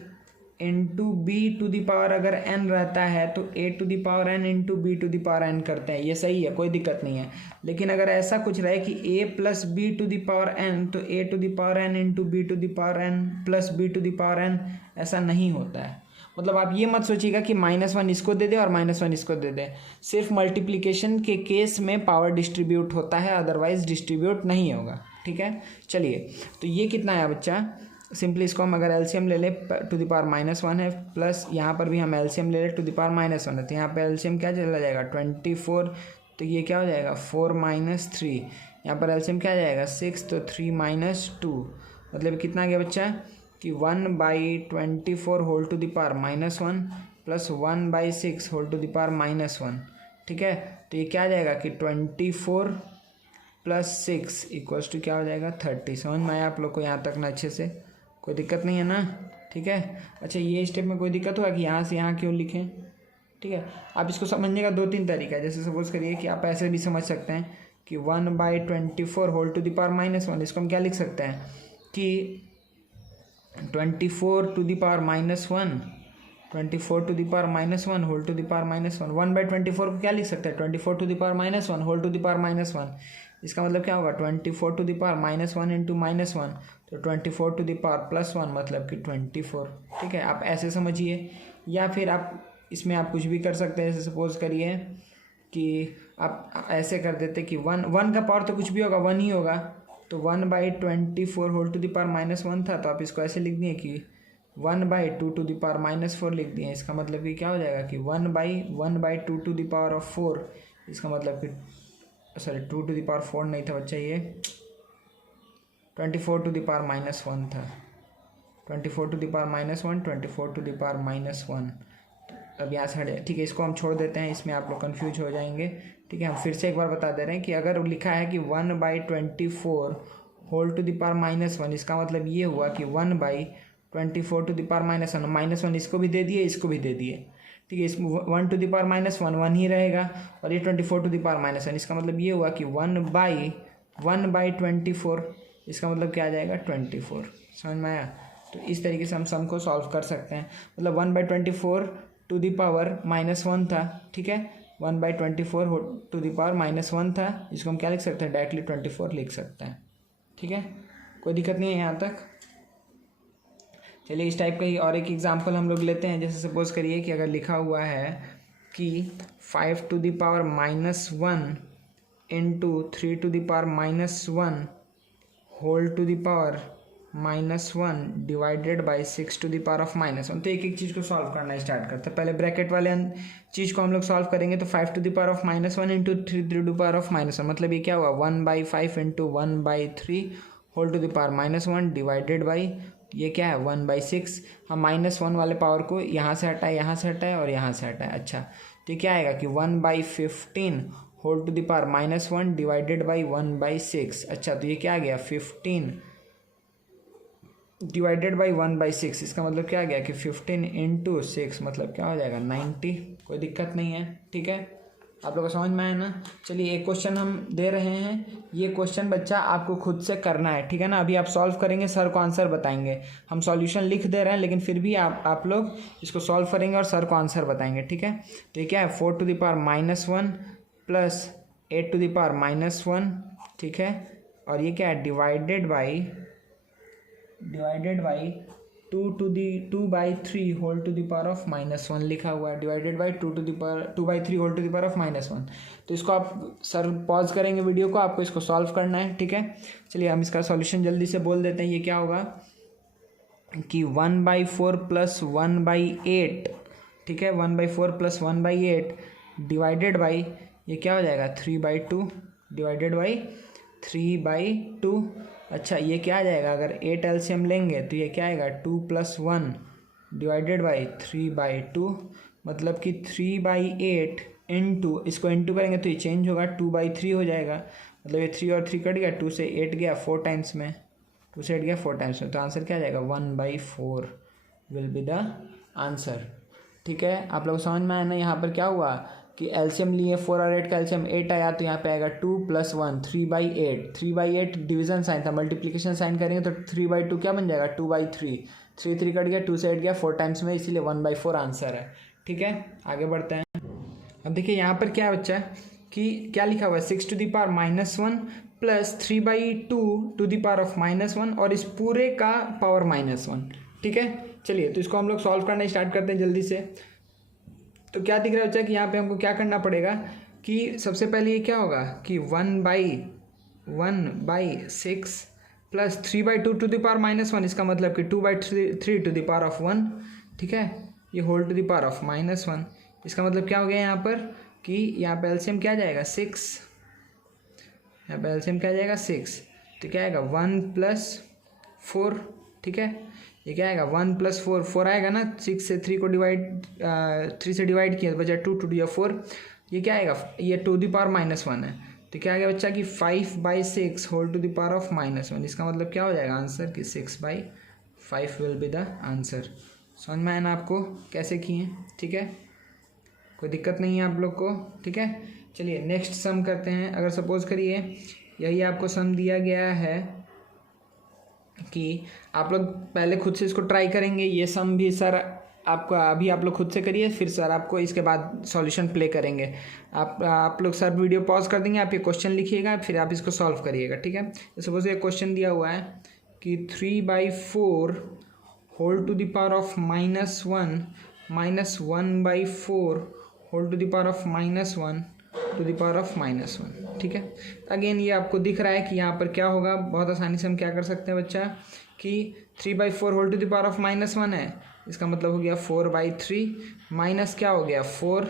into B to the power अगर n रहता है तो a to the power n into B to the power n करते हैं, ये सही है, कोई दिक्कत नहीं है। लेकिन अगर ऐसा कुछ रहे कि a plus B to the power n तो a to the power n into B to the power n plus B to the power n, ऐसा नहीं होता है। मतलब आप ये मत सोचिएगा कि -1 इसको दे दे और -1 इसको दे दे। सिर्फ मल्टीप्लिकेशन के केस में पावर डिस्ट्रीब्यूट होता है, अदरवाइज डिस्ट्रीब्यूट नहीं होगा, ठीक है। चलिए, तो ये कितना है बच्चा, सिंपली इसको हम अगर एलसीएम ले ले टू द पावर -1 है, प्लस यहाँ पर भी हम एलसीएम ले ले टू द पावर -1 है, तो यहाँ पे एलसीएम क्या चला जाएगा 24, तो ये क्या हो जाएगा 4 - 3, यहाँ पर एलसीएम क्या आ जाएगा 6, तो 3 - 2, मतलब कितना आ गया बच्चा कि 1/24 whole to the power -1 plus 1/6 whole to the power -1, ठीक है। तो ये क्या आ जाएगा कि 24 + 6 इक्वल्स टू क्या हो जाएगा 30। समझ में आया आप लोग को यहाँ तक ना अच्छे से, कोई दिक्कत नहीं है ना, ठीक है। अच्छा, ये स्टेप में कोई दिक्कत हुआ कि यहाँ से यहाँ क्यों लिखें, ठीक है। आप इसको समझने का 2-3 तरीका है। जैसे सपोज करिए कि आप ऐसे भी समझ सकते हैं कि 1/24 होल टू द पावर -1, इसको हम क्या लिख सकते हैं कि 24 to the power -1, 24 to the power -1 whole to the power -1, 1/24 को क्या लिख सकते हैं 24 to the power -1 whole to the power -1। इसका मतलब क्या होगा 24 टू द पावर -1 इंटू -1, तो 24 टू द पावर +1 मतलब कि 24, ठीक है। आप ऐसे समझिए, या फिर आप इसमें आप कुछ भी कर सकते हैं। जैसे सपोज करिए कि आप ऐसे कर देते कि 1 का पावर तो कुछ भी होगा 1 ही होगा, तो 1/24 होल टू द पावर -1 था, तो आप इसको ऐसे लिख दिए कि 1/2 टू द पावर -4 लिख दिए। इसका मतलब कि क्या हो जाएगा कि 1/2 टू द पावर ऑफ 4, इसका मतलब कि सॉरी 2 टू द पावर 4 नहीं था बच्चा, ये 24 टू द पावर -1 था, 24 to the power -1, 24 to the power -1। अब यहाँ से हटे, ठीक है, इसको हम छोड़ देते हैं, इसमें आप लोग कन्फ्यूज हो जाएंगे, ठीक है। हम फिर से एक बार बता दे रहे हैं कि अगर लिखा है कि 1/24 होल टू द पावर -1, इसका मतलब ये हुआ कि 1/24 टू द पावर -1 इसको भी दे दिए, इसको भी दे दिए, ठीक है। इस 1 टू द पावर -1 ही रहेगा, और ये 24 टू द पावर -1, इसका मतलब ये हुआ कि 1/24, इसका मतलब क्या आ जाएगा 24। समझ में आया। तो इस तरीके से हम सम को सॉल्व कर सकते हैं। मतलब 1/24 टू द पावर -1 था, ठीक है, 1/24 टू द पावर -1 था, इसको हम क्या लिख सकते हैं डायरेक्टली 24 लिख सकते हैं, ठीक है। कोई दिक्कत नहीं है यहाँ तक। चलिए इस टाइप का ही और एक एग्जांपल हम लोग लेते हैं। जैसे सपोज करिए कि अगर लिखा हुआ है कि 5 to the power -1 into 3 to the power -1 whole to the power -1 divided by 6 to the power of -1। तो एक एक चीज़ को सॉल्व करना स्टार्ट करते हैं। पहले ब्रैकेट वाले चीज़ को हम लोग सॉल्व करेंगे, तो 5 to the power of -1 into 3 to the power of -1, मतलब ये क्या हुआ 1/5 into 1/3 whole to the power -1 divided by ये क्या है 1/6। हम -1 वाले पावर को यहाँ से हटाए, यहाँ से हटाए और यहाँ से हटाए। अच्छा, तो क्या आएगा कि 1/15 whole to the power -1 divided by 1/6। अच्छा, तो ये क्या आ गया 15 डिवाइडेड बाई 1/6। इसका मतलब क्या आ गया कि 15 इंटू 6 मतलब क्या हो जाएगा 90। कोई दिक्कत नहीं है, ठीक है, आप लोगों को समझ में आया ना। चलिए एक क्वेश्चन हम दे रहे हैं, ये क्वेश्चन बच्चा आपको खुद से करना है, ठीक है ना। अभी आप सॉल्व करेंगे, सर को आंसर बताएंगे। हम सॉल्यूशन लिख दे रहे हैं लेकिन फिर भी आप लोग इसको सॉल्व करेंगे और सर को आंसर बताएंगे, ठीक है। तो ये क्या है 4 to the power -1 plus 8 to the power -1, ठीक है, और ये क्या है divided by 2/3 whole to the power of -1 लिखा हुआ है, divided by 2/3 whole to the power of -1। तो इसको आप सर पॉज करेंगे वीडियो को, आपको इसको सॉल्व करना है, ठीक है। चलिए हम इसका सॉल्यूशन जल्दी से बोल देते हैं। ये क्या होगा कि 1/4 प्लस 1/8, ठीक है, 1/4 प्लस 1/8 डिवाइडेड बाई ये क्या हो जाएगा 3/2 डिवाइडेड बाई 3/2। अच्छा, ये क्या आ जाएगा अगर 8 एलसीएम लेंगे तो ये क्या आएगा 2 + 1 डिवाइडेड बाई 3/2, मतलब कि 3/8 इंटू, इसको इंटू करेंगे तो ये चेंज होगा 2/3 हो जाएगा, मतलब ये 3 और 3 कट गया, 2 से 8 गया 4 टाइम्स में, 2 से 8 गया 4 टाइम्स में, तो आंसर क्या आ जाएगा 1/4 विल बी द आंसर, ठीक है। आप लोग समझ में आया ना। यहाँ पर क्या हुआ कि एलसीएम लिए 4 और 8 का एलसीएम 8 आया, तो यहाँ पे आएगा 2 + 1 3/8। 3/8 डिवीजन साइन था, मल्टीप्लिकेशन साइन करेंगे तो 3/2 क्या बन जाएगा 2/3, 3 कट गया, 2 से 8 गया 4 टाइम्स में, इसीलिए 1/4 आंसर है, ठीक है। आगे बढ़ते हैं। अब देखिए यहाँ पर क्या बच्चा कि क्या लिखा हुआ है 6 to the power -1 plus 3/2 to the power of -1 और इस पूरे का पावर -1, ठीक है। चलिए तो इसको हम लोग सॉल्व करना स्टार्ट करते हैं जल्दी से। तो क्या दिख रहा है बच्चा कि यहाँ पे हमको क्या करना पड़ेगा कि सबसे पहले ये क्या होगा कि 1/6 प्लस 3/2 टू द पावर -1, इसका मतलब कि 2/3 टू द पावर ऑफ 1, ठीक है, ये whole to the power of -1। इसका मतलब क्या हो गया यहाँ पर कि यहाँ पे एलसीएम क्या जाएगा 6, यहाँ पे एलसीएम क्या जाएगा 6, तो क्या आएगा 1 + 4, ठीक है, ये क्या आएगा 1 + 4, 4 आएगा ना, 6 से 3 को डिवाइड 3 से डिवाइड किया तो बचा 2 2 4, ये क्या आएगा ये टू द पावर -1 है, तो क्या आ गया बच्चा कि 5/6 whole to the power of -1। इसका मतलब क्या हो जाएगा आंसर कि 6/5 विल बी द आंसर। समझ में आया ना आपको कैसे किए, ठीक है, कोई दिक्कत नहीं है आप लोग को, ठीक है। चलिए नेक्स्ट सम करते हैं। अगर सपोज करिए यही आपको सम दिया गया है कि आप लोग पहले खुद से इसको ट्राई करेंगे, ये सम भी सर आपका अभी आप लोग खुद से करिए, फिर सर आपको इसके बाद सॉल्यूशन प्ले करेंगे। आप लोग सर वीडियो पॉज कर देंगे, आप ये क्वेश्चन लिखिएगा, फिर आप इसको सॉल्व करिएगा, ठीक है। सपोज ये क्वेश्चन दिया हुआ है कि 3/4 whole to the power of -1 - 1/4 whole to the power of -1 to the power of -1, ठीक है। अगेन ये आपको दिख रहा है कि यहाँ पर क्या होगा, बहुत आसानी से हम क्या कर सकते हैं बच्चा कि 3/4 whole to the power of -1 है, इसका मतलब हो गया 4/3 माइनस क्या हो गया 4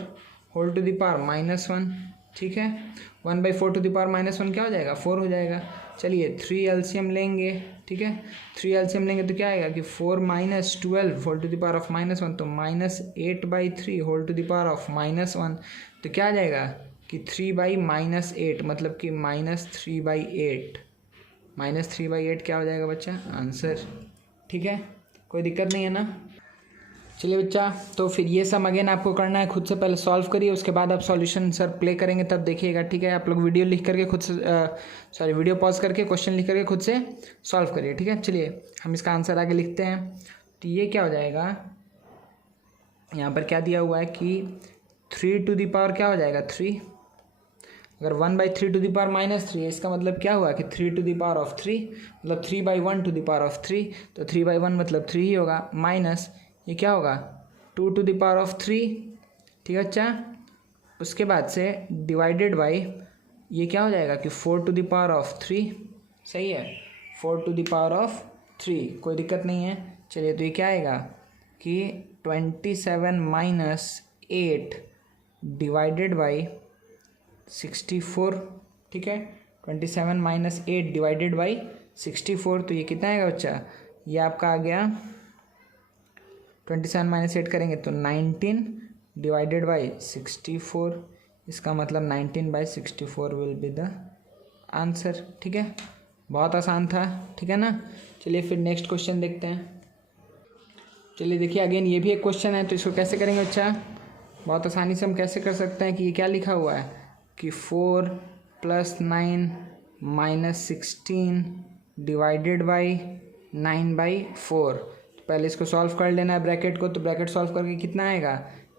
होल टू द पावर -1, ठीक है। 1/4 टू द पावर -1 क्या हो जाएगा 4 हो जाएगा। चलिए 3 एलसीएम लेंगे, ठीक है, 3 एलसीएम लेंगे तो क्या आएगा कि 4 - 12 whole to the power of -1, तो -8/3 whole to the power of -1, तो क्या आ जाएगा कि 3/-8 मतलब कि -3/8, -3/8 क्या हो जाएगा बच्चा आंसर, ठीक है, कोई दिक्कत नहीं है ना। चलिए बच्चा, तो फिर ये सब अगेन आपको करना है, खुद से पहले सॉल्व करिए, उसके बाद आप सॉल्यूशन सर प्ले करेंगे तब देखिएगा, ठीक है। आप लोग वीडियो लिख करके खुद से वीडियो पॉज करके क्वेश्चन लिख करके खुद से सॉल्व करिए, ठीक है। चलिए हम इसका आंसर आगे लिखते हैं। तो ये क्या हो जाएगा, यहाँ पर क्या दिया हुआ है कि 3 टू द पावर क्या हो जाएगा 3, अगर 1/3 टू द पावर -3 है, इसका मतलब क्या हुआ कि 3 टू द पावर ऑफ 3 मतलब 3/1 टू द पावर ऑफ 3, तो 3/1 मतलब 3 ही होगा, माइनस ये क्या होगा 2 टू द पावर ऑफ 3, ठीक है अच्छा। उसके बाद से डिवाइडेड बाई ये क्या हो जाएगा कि 4 टू द पावर ऑफ 3, सही है, 4 टू द पावर ऑफ 3, कोई दिक्कत नहीं है। चलिए तो ये क्या आएगा कि 27 - 8 डिवाइडेड बाई 64, ठीक है, 27 - 8 डिवाइडेड बाई 64, तो ये कितना आएगा बच्चा, ये आपका आ गया 27 माइनस 8 करेंगे तो 19 डिवाइडेड बाई 64, इसका मतलब 19/64 विल बी द आंसर। ठीक है, बहुत आसान था, ठीक है ना। चलिए फिर नेक्स्ट क्वेश्चन देखते हैं। चलिए देखिए अगेन ये भी एक क्वेश्चन है, तो इसको कैसे करेंगे बच्चा, बहुत आसानी से हम कैसे कर सकते हैं कि ये क्या लिखा हुआ है कि 4 + 9 - 16 डिवाइडेड बाई 9/4। पहले इसको सॉल्व कर लेना है ब्रैकेट को, तो ब्रैकेट सॉल्व करके कितना आएगा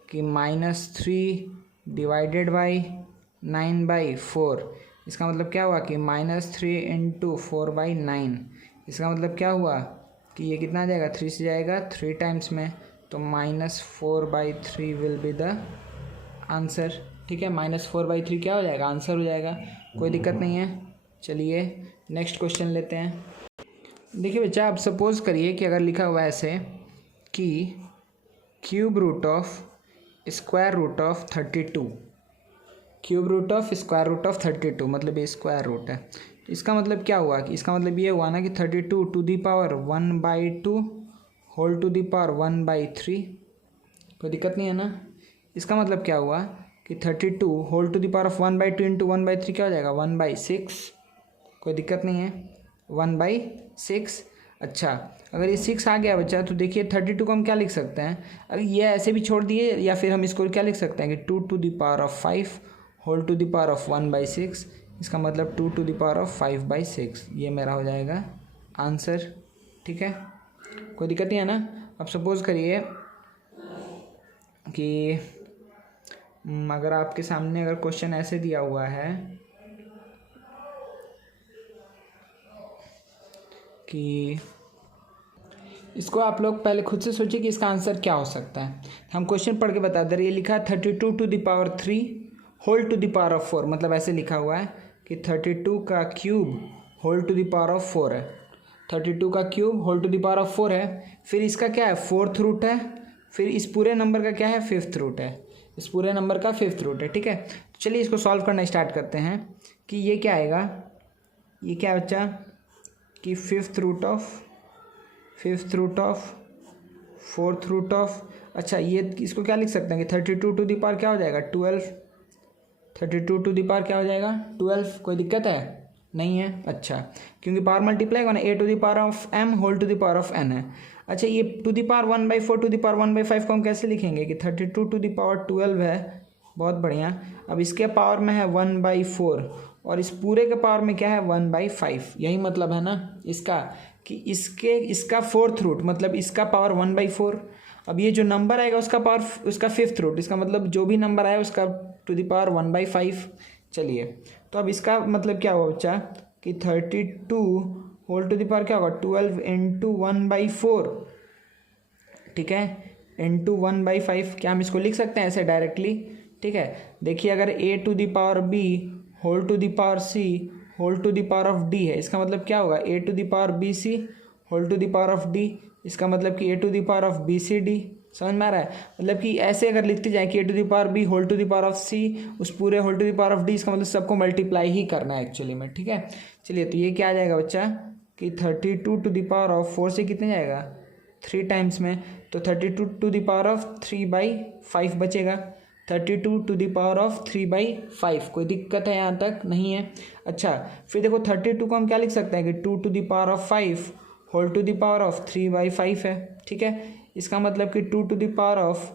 कि -3 डिवाइडेड बाई 9/4। इसका मतलब क्या हुआ कि -3 × 4/9। इसका मतलब क्या हुआ कि ये कितना आ जाएगा, 3 से जाएगा 3 टाइम्स में, तो -4/3 विल बी द आंसर। ठीक है, -4/3 क्या हो जाएगा, आंसर हो जाएगा, कोई दिक्कत नहीं है। चलिए नेक्स्ट क्वेश्चन लेते हैं। देखिए बच्चा, आप सपोज़ करिए कि अगर लिखा हुआ है ऐसे कि cube root of square root of 32, cube root of square root of 32, मतलब ये स्क्वायर रूट है। तो इसका मतलब क्या हुआ कि इसका मतलब ये हुआ ना कि 32 to the power 1/2 whole to the power 1/3, कोई दिक्कत नहीं है ना। इसका मतलब क्या हुआ कि 32 whole to the power of 1/2 into 1/3 क्या हो जाएगा, 1/6, कोई दिक्कत नहीं है, 1/6। अच्छा, अगर ये 6 आ गया बच्चा, तो देखिए 32 को हम क्या लिख सकते हैं, अगर ये ऐसे भी छोड़ दिए, या फिर हम इसको क्या लिख सकते हैं कि 2 to the power of 5 whole to the power of 1/6। इसका मतलब 2 टू दी पावर ऑफ 5/6, ये मेरा हो जाएगा आंसर। ठीक है, कोई दिक्कत नहीं है ना। अब सपोज़ करिए कि अगर आपके सामने अगर क्वेश्चन ऐसे दिया हुआ है कि इसको आप लोग पहले खुद से सोचिए कि इसका आंसर क्या हो सकता है। हम क्वेश्चन पढ़ के बता दे, ये लिखा है 32 to the power 3 whole to the power of 4, मतलब ऐसे लिखा हुआ है कि 32 का cube whole to the power of 4 है, 32 का cube whole to the power of 4 है, फिर इसका क्या है 4th रूट है, फिर इस पूरे नंबर का क्या है 5th रूट है, इस पूरे नंबर का 5th रूट है। ठीक है, तो चलिए इसको सॉल्व करना स्टार्ट करते हैं कि ये क्या आएगा, ये क्या बच्चा कि 5th root of 4th root of, अच्छा ये इसको क्या लिख सकते हैं कि 32 टू दी पावर क्या हो जाएगा 12, 32 टू दी पावर क्या हो जाएगा 12, कोई दिक्कत है नहीं है। अच्छा, क्योंकि पावर मल्टीप्लाई होगा ना, a to the power of m whole to the power of n है। अच्छा, ये to the power 1/4 to the power 1/5 को हम कैसे लिखेंगे कि 32 टू दी पावर 12 है, बहुत बढ़िया। अब इसके पावर में है 1/4 और इस पूरे के पावर में क्या है 1/5, यही मतलब है ना इसका कि इसका 4th रूट, मतलब इसका पावर 1/4। अब ये जो नंबर आएगा उसका पावर उसका 5th रूट, इसका मतलब जो भी नंबर आया उसका टू द पावर 1/5। चलिए, तो अब इसका मतलब क्या हुआ बच्चा कि 32 होल टू द पावर क्या होगा 12 इंटू 1/4, ठीक है, इंटू 1/5। क्या हम इसको लिख सकते हैं ऐसे डायरेक्टली? ठीक है, देखिए अगर a to the power b whole to the power c whole to the power of d है, इसका मतलब क्या होगा a to the power bc whole to the power of d, इसका मतलब कि a to the power of bcd। समझ में आ रहा है? मतलब कि ऐसे अगर लिखते जाए कि a to the power b whole to the power of c उस पूरे whole to the power of d, इसका मतलब सबको मल्टीप्लाई ही करना है एक्चुअली में। ठीक है, चलिए तो ये क्या आ जाएगा बच्चा कि 32 टू द पावर ऑफ 4 से कितने जाएगा 3 टाइम्स में, तो 32 टू द पावर ऑफ 3/5 बचेगा, 32 टू द पावर ऑफ 3/5। कोई दिक्कत है यहाँ तक? नहीं है। अच्छा, फिर देखो 32 को हम क्या लिख सकते हैं कि 2 to the power of 5 whole to the power of 3/5 है। ठीक है, इसका मतलब कि 2 to the power of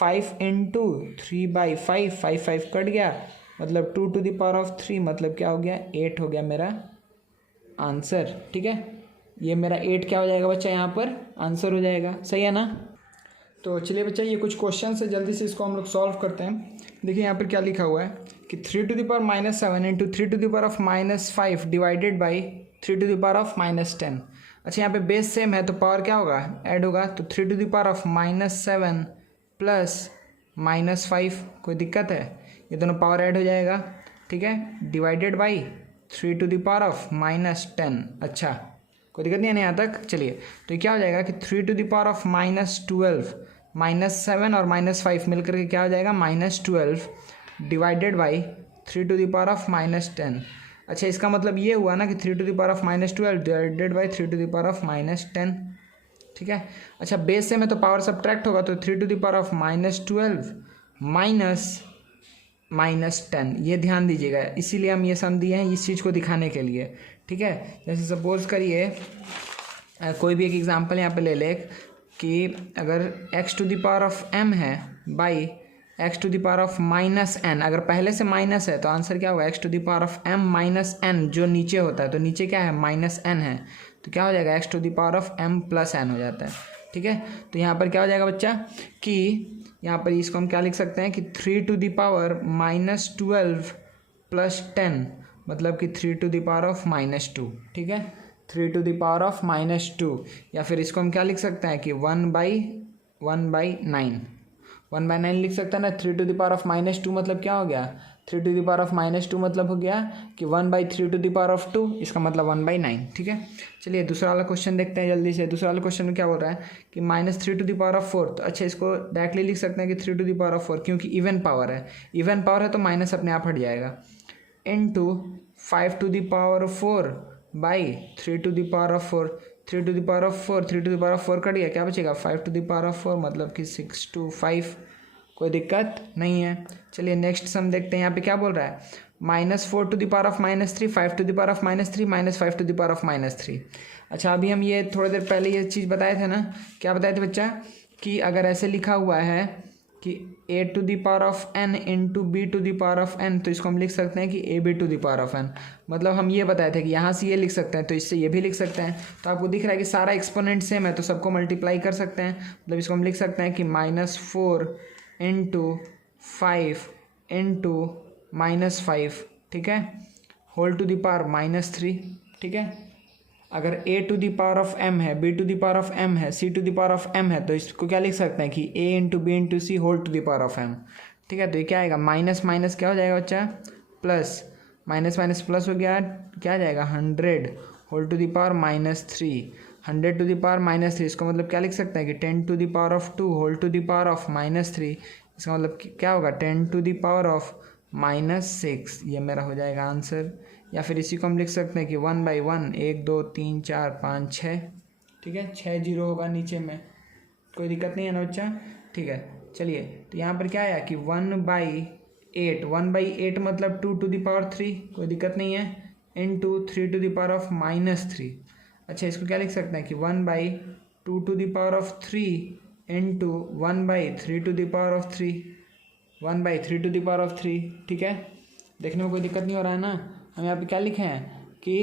5 into 3/5, 5 cut गया, मतलब 2 टू द पावर ऑफ 3, मतलब क्या हो गया 8 हो गया मेरा आंसर। ठीक है, ये मेरा 8 क्या हो जाएगा बच्चा यहाँ पर आंसर हो जाएगा। सही है ना? तो चलिए बच्चा, ये कुछ क्वेश्चन है, जल्दी से इसको हम लोग सॉल्व करते हैं। देखिए यहाँ पर क्या लिखा हुआ है कि 3 to the power -7 into 3 to the power of -5 divided by 3 to the power of -10। अच्छा, यहाँ पे बेस सेम है तो पावर क्या होगा ऐड होगा, तो 3 to the power of -7 plus -5, कोई दिक्कत है? ये दोनों पावर ऐड हो जाएगा। ठीक है, divided by 3 to the power of -10। अच्छा, कोई दिक्कत नहीं है ना यहाँ तक? चलिए, तो ये क्या हो जाएगा कि 3 टू द पावर ऑफ -12, -7 और -5 मिलकर के क्या हो जाएगा -12 divided by 3 to the power of -10। अच्छा, इसका मतलब ये हुआ ना कि 3⁻⁻12 डिवाइडेड बाई 3⁻−10, ठीक है। अच्छा, बेस से में तो पावर सब्ट्रैक्ट होगा, तो 3⁻12 -10, ये ध्यान दीजिएगा, इसीलिए हम ये सम दिए हैं इस चीज़ को दिखाने के लिए, ठीक है। जैसे सपोज करिए कोई भी एक एग्जांपल यहाँ पे ले ले कि अगर x⁻m है बाई x⁻−n, अगर पहले से माइनस है तो आंसर क्या होगा, x⁻m-n, जो नीचे होता है तो नीचे क्या है, -n है, तो क्या हो जाएगा, x⁻m+n हो जाता है, ठीक है। तो यहाँ पर क्या हो जाएगा बच्चा कि यहाँ पर इसको हम क्या लिख सकते हैं कि 3⁻−12 + 10, मतलब कि 3⁻², ठीक है, 3⁻², या फिर इसको हम क्या लिख सकते हैं कि 1/9 लिख सकते हैं ना। 3⁻² मतलब क्या हो गया, 3⁻² मतलब हो गया कि 1/3², इसका मतलब 1/9, ठीक है। चलिए दूसरा वाला क्वेश्चन देखते हैं जल्दी से। दूसरा वाला क्वेश्चन में क्या बोल रहा है कि -3⁴, तो अच्छा इसको डायरेक्टली लिख सकते हैं कि 3⁴, क्योंकि इवन पावर है, इवन पावर है तो माइनस अपने आप हट जाएगा, इंटू 5⁴ बाई 3⁴, 3⁴ कट गया, क्या बचेगा 5⁴, मतलब कि 6/5, कोई दिक्कत नहीं है। चलिए नेक्स्ट सम देखते हैं। यहाँ पे क्या बोल रहा है, -4⁻³ -3, 5⁻³ -5⁻3। अच्छा, अभी हम ये थोड़ी देर पहले ये चीज़ बताए थे ना, क्या बताए थे बच्चा, कि अगर ऐसे लिखा हुआ है कि a⁻n इंटू b⁻n, तो इसको हम लिख सकते हैं कि ab⁻n, मतलब हम ये बताए थे कि यहाँ से ये लिख सकते हैं तो इससे ये भी लिख सकते हैं। तो आपको दिख रहा है कि सारा एक्सपोनेंट सेम है तो सबको मल्टीप्लाई कर सकते हैं, मतलब इसको हम लिख सकते हैं कि -4 × 5 × -5, ठीक है, होल टू द पावर -3, ठीक है। अगर a⁻m है, b⁻m है, c⁻m है, तो इसको क्या लिख सकते हैं कि a × b × c whole to the power of m, ठीक है। तो ये क्या आएगा, माइनस माइनस क्या हो जाएगा बच्चा, प्लस, माइनस माइनस प्लस हो गया, क्या आ जाएगा 100 whole to the power -3, 100 to the power -3, इसको मतलब क्या लिख सकते हैं कि 10⁻² whole to the power of -3, इसका मतलब क्या होगा 10 टू द पावर ऑफ -6, ये मेरा हो जाएगा आंसर। या फिर इसी को हम लिख सकते हैं कि 1/1, 1 2 3 4 5 6, ठीक है, 6 0 होगा नीचे में, कोई दिक्कत नहीं है ना बच्चा, ठीक है। चलिए तो यहाँ पर क्या आया कि 1/8, 1/8 मतलब 2 टू द पावर 3, कोई दिक्कत नहीं है, into 3 to the power of -3। अच्छा, इसको क्या लिख सकते हैं कि 1/2 to the power of 3 into 1/3 to the power of 3, 1/3 to the power of 3, ठीक है। देखने में कोई दिक्कत नहीं हो रहा है ना। हम यहाँ पे क्या लिखे हैं कि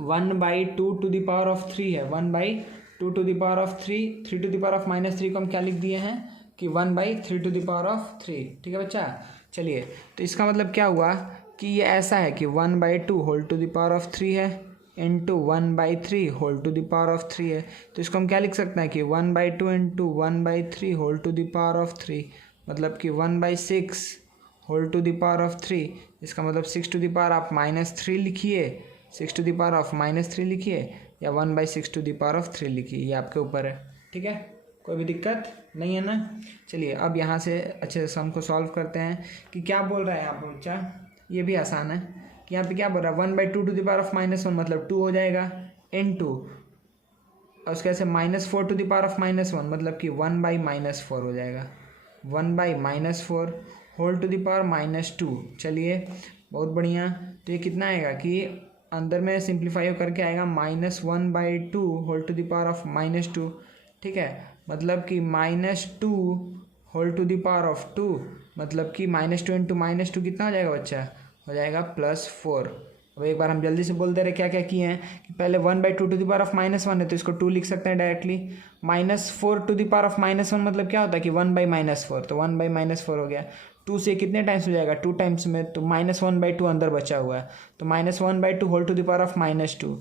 1/2 टू द पावर ऑफ 3 है, 1/2 to the power of 3, 3 to the power of -3 को हम क्या लिख दिए हैं कि 1/3 टू द पावर ऑफ 3, ठीक है बच्चा। चलिए तो इसका मतलब क्या हुआ कि ये ऐसा है कि 1/2 whole to the power of 3 है, into 1/3 whole to the power of 3 है, तो इसको हम क्या लिख सकते हैं कि 1/2 into 1/3 whole to the power of 3, मतलब कि 1/6 whole to the power of 3, इसका मतलब 6 टू द पावर ऑफ -3 लिखिए, 6 टू द पावर ऑफ -3 लिखिए, या 1/6 टू द पावर ऑफ 3 लिखिए, ये आपके ऊपर है, ठीक है, कोई भी दिक्कत नहीं है ना। चलिए अब यहाँ से अच्छे से सम को सॉल्व करते हैं कि क्या बोल रहा है यहाँ पर बच्चा, ये भी आसान है कि यहाँ पे क्या बोल रहा है 1/2 टू द पावर ऑफ -1 मतलब 2 हो जाएगा, इंटू और उसके ऐसे -4 टू द पावर ऑफ -1 मतलब कि 1/-4 हो जाएगा, 1/-4 होल टू द पावर -2। चलिए बहुत बढ़िया, तो ये कितना आएगा कि अंदर में सिंप्लीफाई करके आएगा -1/2 whole to the power of -2, ठीक है, मतलब कि -2 whole to the power of 2, मतलब कि -2 इंटू -2 कितना हो जाएगा बच्चा, हो जाएगा +4। अब एक बार हम जल्दी से बोल दे रहे क्या क्या किए हैं कि पहले 1/2 टू द पावर ऑफ -1 है तो इसको 2 लिख सकते हैं directly, -4 to the power of -1 मतलब क्या होता है कि 1/-4, तो 1/-4 हो गया, 2 से कितने टाइम्स हो जाएगा 2 टाइम्स में, तो -1/2 अंदर बचा हुआ है, तो -1/2 whole to the power of -2,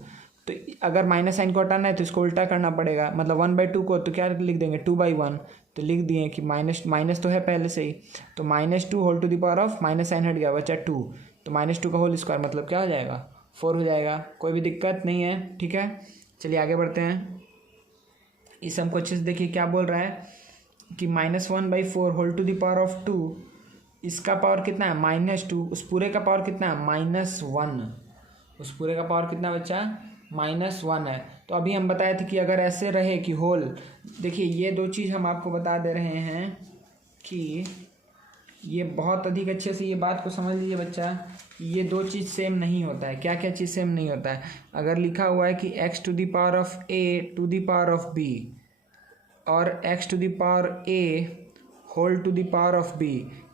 तो अगर माइनस साइन को हटाना है तो इसको उल्टा करना पड़ेगा, मतलब 1/2 को तो क्या लिख देंगे 2/1, तो लिख दिए कि माइनस तो है पहले से ही, तो -2 whole to the power of minus sign हट गया बचा 2, तो -2 का होल स्क्वायर मतलब क्या हो जाएगा 4 हो जाएगा, कोई भी दिक्कत नहीं है, ठीक है। चलिए आगे बढ़ते हैं, इस हमको अच्छे से देखिए क्या बोल रहा है कि -1/4 whole to the power of 2 इसका पावर कितना है -2, उस पूरे का पावर कितना है -1, उस पूरे का पावर कितना बच्चा -1 है। तो अभी हम बताए थे कि अगर ऐसे रहे कि होल, देखिए ये दो चीज़ हम आपको बता दे रहे हैं कि ये बहुत अधिक अच्छे से ये बात को समझ लीजिए बच्चा, ये दो चीज़ सेम नहीं होता है। क्या क्या चीज़ सेम नहीं होता है? अगर लिखा हुआ है कि x to the power of a to the power of b और x to the power a whole to the power of b,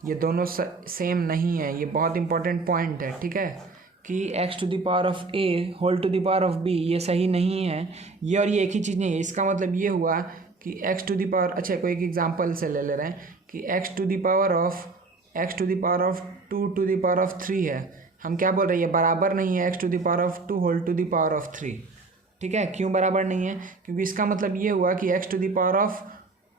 ये दोनों सेम नहीं है। ये बहुत इंपॉर्टेंट पॉइंट है, ठीक है, कि x to the power of a whole to the power of b ये सही नहीं है। ये और ये एक ही चीज़ नहीं है। इसका मतलब ये हुआ कि x टू द पावर, अच्छा कोई एक एग्जांपल से ले रहे हैं कि x to the power of 2 to the power of 3 है। हम क्या बोल रहे हैं, ये बराबर नहीं है x to the power of 2 whole to the power of 3, ठीक है। क्यों बराबर नहीं है? क्योंकि इसका मतलब ये हुआ कि x to the power of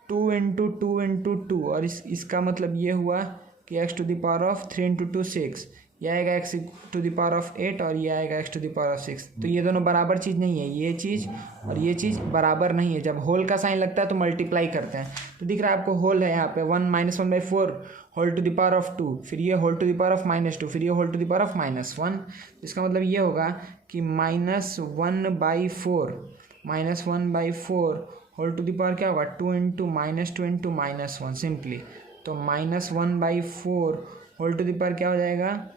2 into 2 into 2, और इसका मतलब ये हुआ कि x to the power of 3 into 2 6, ये आएगा x to the power of 8 और ये आएगा x to the power of 6। तो ये दोनों बराबर चीज़ नहीं है, ये चीज़ और ये चीज़ बराबर नहीं है। जब होल का साइन लगता है तो मल्टीप्लाई करते हैं। तो दिख रहा है आपको होल है यहाँ पे 1 -1/4 whole to the power of 2, फिर ये whole to the power of -2, फिर ये whole to the power of -1। इसका मतलब ये होगा कि -1/4 होल टू द पावर क्या होगा 2 इंटू -2 इंटू -1 सिंपली। तो -1/4 होल टू द पावर क्या हो जाएगा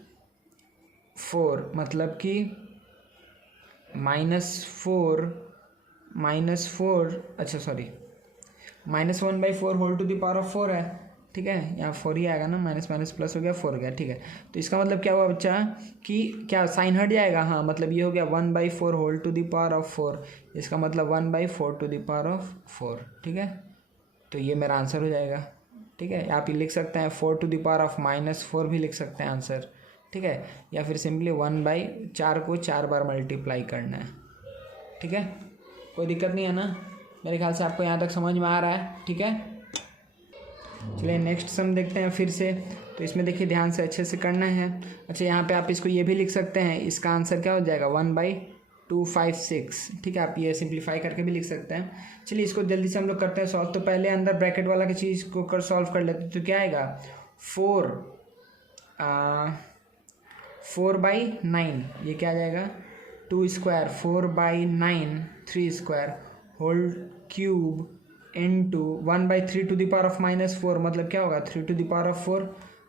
4, मतलब कि -4 अच्छा sorry -1/4 whole to the power of 4 है, ठीक है। यहाँ 4 ही आएगा ना, माइनस माइनस प्लस हो गया 4 हो गया, ठीक है। तो इसका मतलब क्या हुआ बच्चा कि क्या साइन हट जाएगा, हाँ, मतलब ये हो गया 1/4 whole to the power of 4, इसका मतलब 1/4 टू द पावर ऑफ 4, ठीक है। तो ये मेरा आंसर हो जाएगा, ठीक है। आप ये लिख सकते हैं 4 टू द पावर ऑफ -4 भी लिख सकते हैं आंसर, ठीक है, या फिर सिंपली 1/4 को 4 बार मल्टीप्लाई करना है, ठीक है। कोई दिक्कत नहीं है ना? मेरे ख्याल से आपको यहाँ तक समझ में आ रहा है, ठीक है। चलिए नेक्स्ट सम देखते हैं फिर से। तो इसमें देखिए ध्यान से अच्छे से करना है। अच्छा यहाँ पे आप इसको ये भी लिख सकते हैं, इसका आंसर क्या हो जाएगा 1/256, ठीक है। आप ये सिंप्लीफाई करके भी लिख सकते हैं। चलिए इसको जल्दी से हम लोग करते हैं सॉल्व। तो पहले अंदर ब्रैकेट वाला की चीज़ को सॉल्व कर लेते हैं। तो क्या आएगा 4/9, ये क्या आ जाएगा 2 square 4/9 3 square whole cube into 1/3 to the power of -4, मतलब क्या होगा 3 to the power of 4,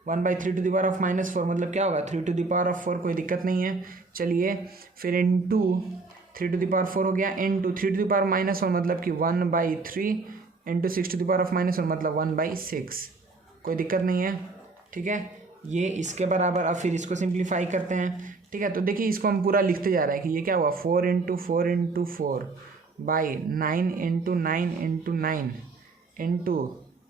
1/3 to the power of -4 मतलब क्या होगा 3 टू द पावर ऑफ 4। कोई दिक्कत नहीं है। चलिए फिर इंटू 3 टू द पावर 4 हो गया, इंटू 3 टू द पावर -1 मतलब कि 1/3 into 6 to the power of -1 मतलब 1/6। कोई दिक्कत नहीं है, ठीक है। ये इसके बराबर। अब फिर इसको सिंप्लीफाई करते हैं, ठीक है। तो देखिए इसको हम पूरा लिखते जा रहे हैं कि ये क्या हुआ 4 into 4 into 4 by 9 into 9 into 9 into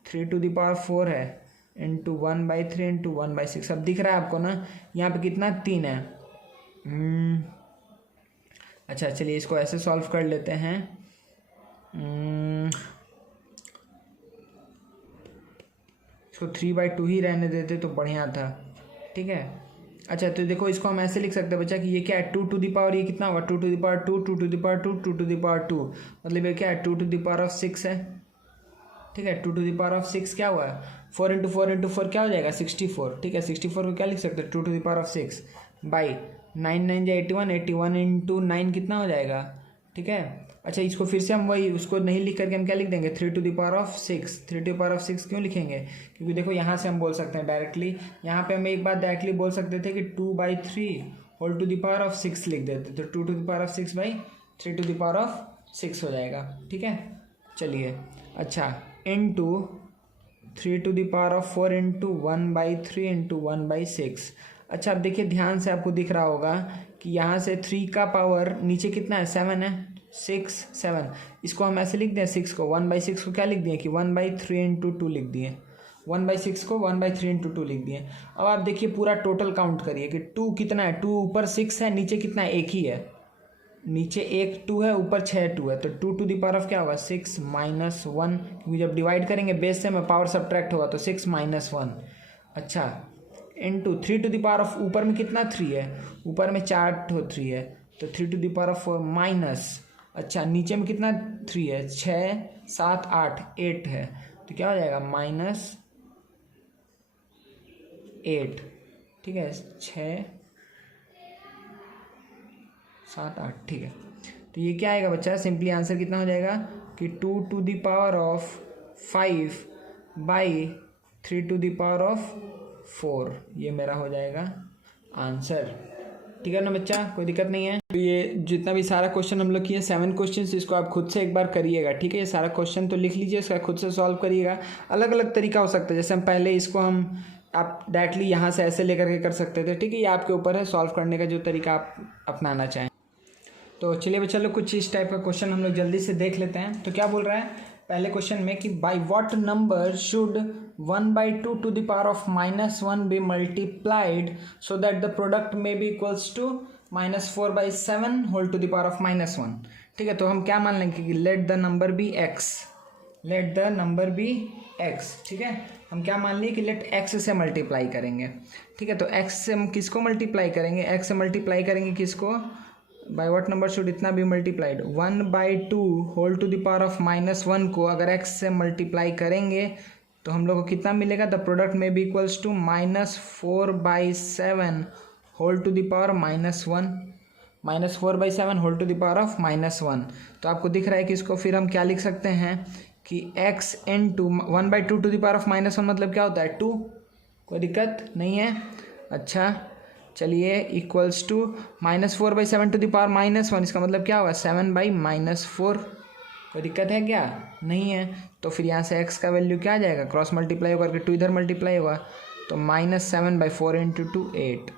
3 to the power 4 है इंटू 1/3 इंटू 1/6। अब दिख रहा है आपको ना यहाँ पे कितना 3 है। अच्छा चलिए इसको ऐसे सॉल्व कर लेते हैं। इसको 3/2 ही रहने देते तो बढ़िया था, ठीक है। अच्छा तो देखो इसको हम ऐसे लिख सकते हैं बच्चा कि ये क्या है 2 टू द पावर, ये कितना होगा 2 to the power 2 2 to the power 2 2 to the power 2, मतलब ये क्या है 2 टू द पावर ऑफ 6 है, ठीक है। 2 टू द पावर ऑफ 6 क्या हुआ है 4 इंटू 4 इंटू 4 क्या हो जाएगा 64, ठीक है। 64 को क्या लिख सकते हैं 2 to the power of 6 by 9 9 81 81 into 9 कितना हो जाएगा, ठीक है। अच्छा इसको फिर से हम वही उसको नहीं लिख करके हम क्या लिख देंगे 3 to the power of 6। 3 to the power of 6 क्यों लिखेंगे, क्योंकि देखो यहाँ से हम बोल सकते हैं डायरेक्टली, यहाँ पे हम एक बात डायरेक्टली बोल सकते थे कि 2/3 whole to the power of 6 लिख देते, तो 2 to the power of 6/3 to the power of 6 हो जाएगा, ठीक है। चलिए अच्छा into 3 to the power of 4 into 1/3 into 1/6। अच्छा अब देखिए ध्यान से आपको दिख रहा होगा कि यहाँ से 3 का पावर नीचे कितना है 7 है, 6 7, इसको हम ऐसे लिख दें 6 को 1/6 को क्या लिख दिए कि 1/3 इंटू 2 लिख दिए, 1/6 को 1/3 इंटू 2 लिख दिए। अब आप देखिए पूरा टोटल काउंट करिए कि 2 कितना है, 2 ऊपर 6 है, नीचे कितना है, एक ही है, नीचे एक 2 है, ऊपर 6 2 है, तो 2 टू द पावर ऑफ क्या होगा 6 -1, क्योंकि जब डिवाइड करेंगे बेस से में पावर सब्ट्रैक्ट होगा तो 6 -1। अच्छा into 3 to the power of ऊपर में कितना 3 है, ऊपर में 4 3 है, तो 3 to the power of 4 minus, अच्छा नीचे में कितना 3 है 6 7 8 8 है, तो क्या हो जाएगा 8, ठीक है, 6 7 8, ठीक है। तो ये क्या आएगा बच्चा, सिंपली आंसर कितना हो जाएगा कि 2 to the power of 5 by 3 to the power of 4, ये मेरा हो जाएगा आंसर। ठीक है ना बच्चा, कोई दिक्कत नहीं है। तो ये जितना भी सारा क्वेश्चन हम लोग किए 7 क्वेश्चन, इसको आप खुद से एक बार करिएगा, ठीक है। ये सारा क्वेश्चन तो लिख लीजिए, इसका खुद से सॉल्व करिएगा। अलग अलग तरीका हो सकता है, जैसे हम पहले इसको आप डायरेक्टली यहाँ से ऐसे लेकर के कर सकते थे, ठीक है। ये आपके ऊपर है सॉल्व करने का जो तरीका आप अपनाना चाहें। तो चलिए बच्चा लोग कुछ इस टाइप का क्वेश्चन हम लोग जल्दी से देख लेते हैं। तो क्या बोल रहा है पहले क्वेश्चन में कि by what number should 1/2 to the power of -1 be multiplied so that the product may be equals to -4/7 whole to the power of -1। ठीक है, तो हम क्या मान लेंगे कि let the number be x, let the number be x, ठीक है। हम क्या मान लिए कि लेट एक्स से मल्टीप्लाई करेंगे, ठीक है। तो एक्स से हम किसको मल्टीप्लाई करेंगे, एक्स से मल्टीप्लाई करेंगे किसको, बाई व्हाट नंबर शुड इतना भी multiplied 1/2 whole to the power of -1 को अगर x से मल्टीप्लाई करेंगे तो हम लोग को कितना मिलेगा, द प्रोडक्ट में भी equals to -4/7 whole to the power -1, -4/7 whole to the power of -1। तो आपको दिख रहा है कि इसको फिर हम क्या लिख सकते हैं कि x into 1/2 to the power of -1 मतलब क्या होता है 2, कोई दिक्कत नहीं है। अच्छा चलिए equals to -4/7 to the power -1, इसका मतलब क्या होगा 7/-4, कोई दिक्कत है क्या, नहीं है। तो फिर यहाँ से x का वैल्यू क्या आ जाएगा, क्रॉस मल्टीप्लाई होकर 2 इधर मल्टीप्लाई होगा तो -7/4 × 2 8,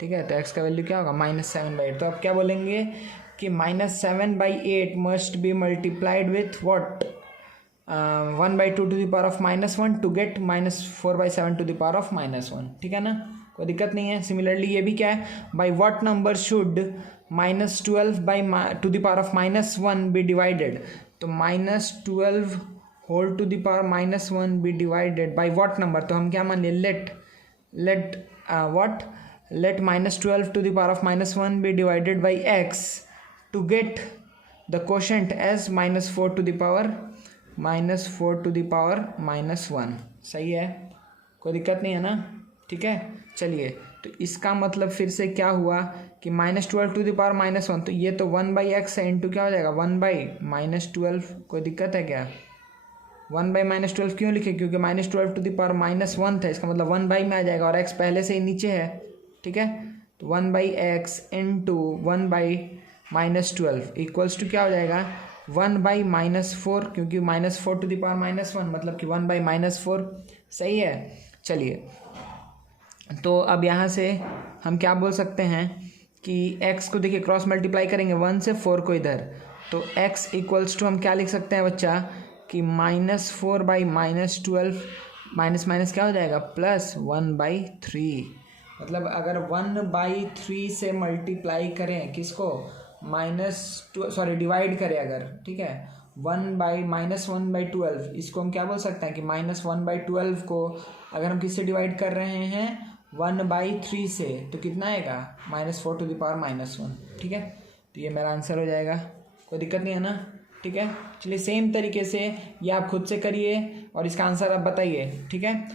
ठीक है। तो x का वैल्यू क्या होगा -7/8। तो आप क्या बोलेंगे कि -7/8 must be multiplied with what 1/2 to the power of -1 to get -4/7 to the power of -1, ठीक है ना, कोई दिक्कत नहीं है। सिमिलरली ये भी क्या है, by what number should -12 to the power of -1 be divided, तो -12 whole to the power -1 be divided by what number, तो हम क्या मान लिए let what let -12 to the power of -1 be divided by x to get the quotient as -4 to the power -1। सही है, कोई दिक्कत नहीं है ना, ठीक है। चलिए तो इसका मतलब फिर से क्या हुआ कि -12 टू द पावर -1, तो ये तो 1/x है इंटू क्या हो जाएगा 1/-12, कोई दिक्कत है क्या, 1/-12 क्यों लिखे, क्योंकि -12 टू द पावर -1 था, इसका मतलब 1 में आ जाएगा और x पहले से ही नीचे है, ठीक है। तो 1/x इंटू 1/-12 इक्वल्स टू क्या हो जाएगा 1/-4, क्योंकि -4 टू द पावर -1 मतलब कि 1/-4, सही है। चलिए तो अब यहाँ से हम क्या बोल सकते हैं कि x को देखिए क्रॉस मल्टीप्लाई करेंगे 1 से 4 को इधर, तो x इक्वल्स टू हम क्या लिख सकते हैं बच्चा कि -4/-12 माइनस क्या हो जाएगा +1/3, मतलब अगर 1/3 से मल्टीप्लाई करें किसको डिवाइड करें अगर, ठीक है, 1/-12 इसको हम क्या बोल सकते हैं कि -1/12 को अगर हम किससे डिवाइड कर रहे हैं 1/3 से, तो कितना आएगा -4 टू द पावर -1, ठीक है। तो ये मेरा आंसर हो जाएगा, कोई दिक्कत नहीं है ना, ठीक है। चलिए सेम तरीके से ये आप खुद से करिए और इसका आंसर आप बताइए, ठीक है।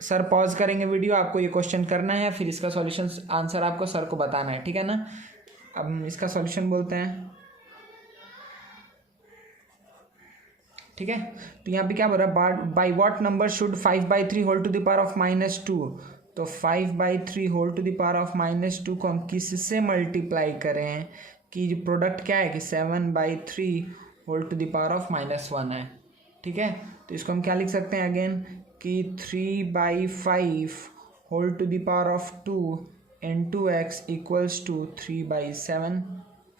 सर पॉज करेंगे वीडियो, आपको ये क्वेश्चन करना है, फिर इसका सॉल्यूशन आंसर आपको सर को बताना है, ठीक है ना। अब हम इसका सॉल्यूशन बोलते हैं, ठीक है। तो यहाँ पे क्या बोल रहा है by what number should 5/3 whole to the power of -2, तो 5/3 whole to the power of -2 को हम किससे मल्टीप्लाई करें कि जो प्रोडक्ट क्या है कि 7/3 whole to the power of -1 है, ठीक है। तो इसको हम क्या लिख सकते हैं अगेन कि 3/5 whole to the power of 2 into x equals to 3/7,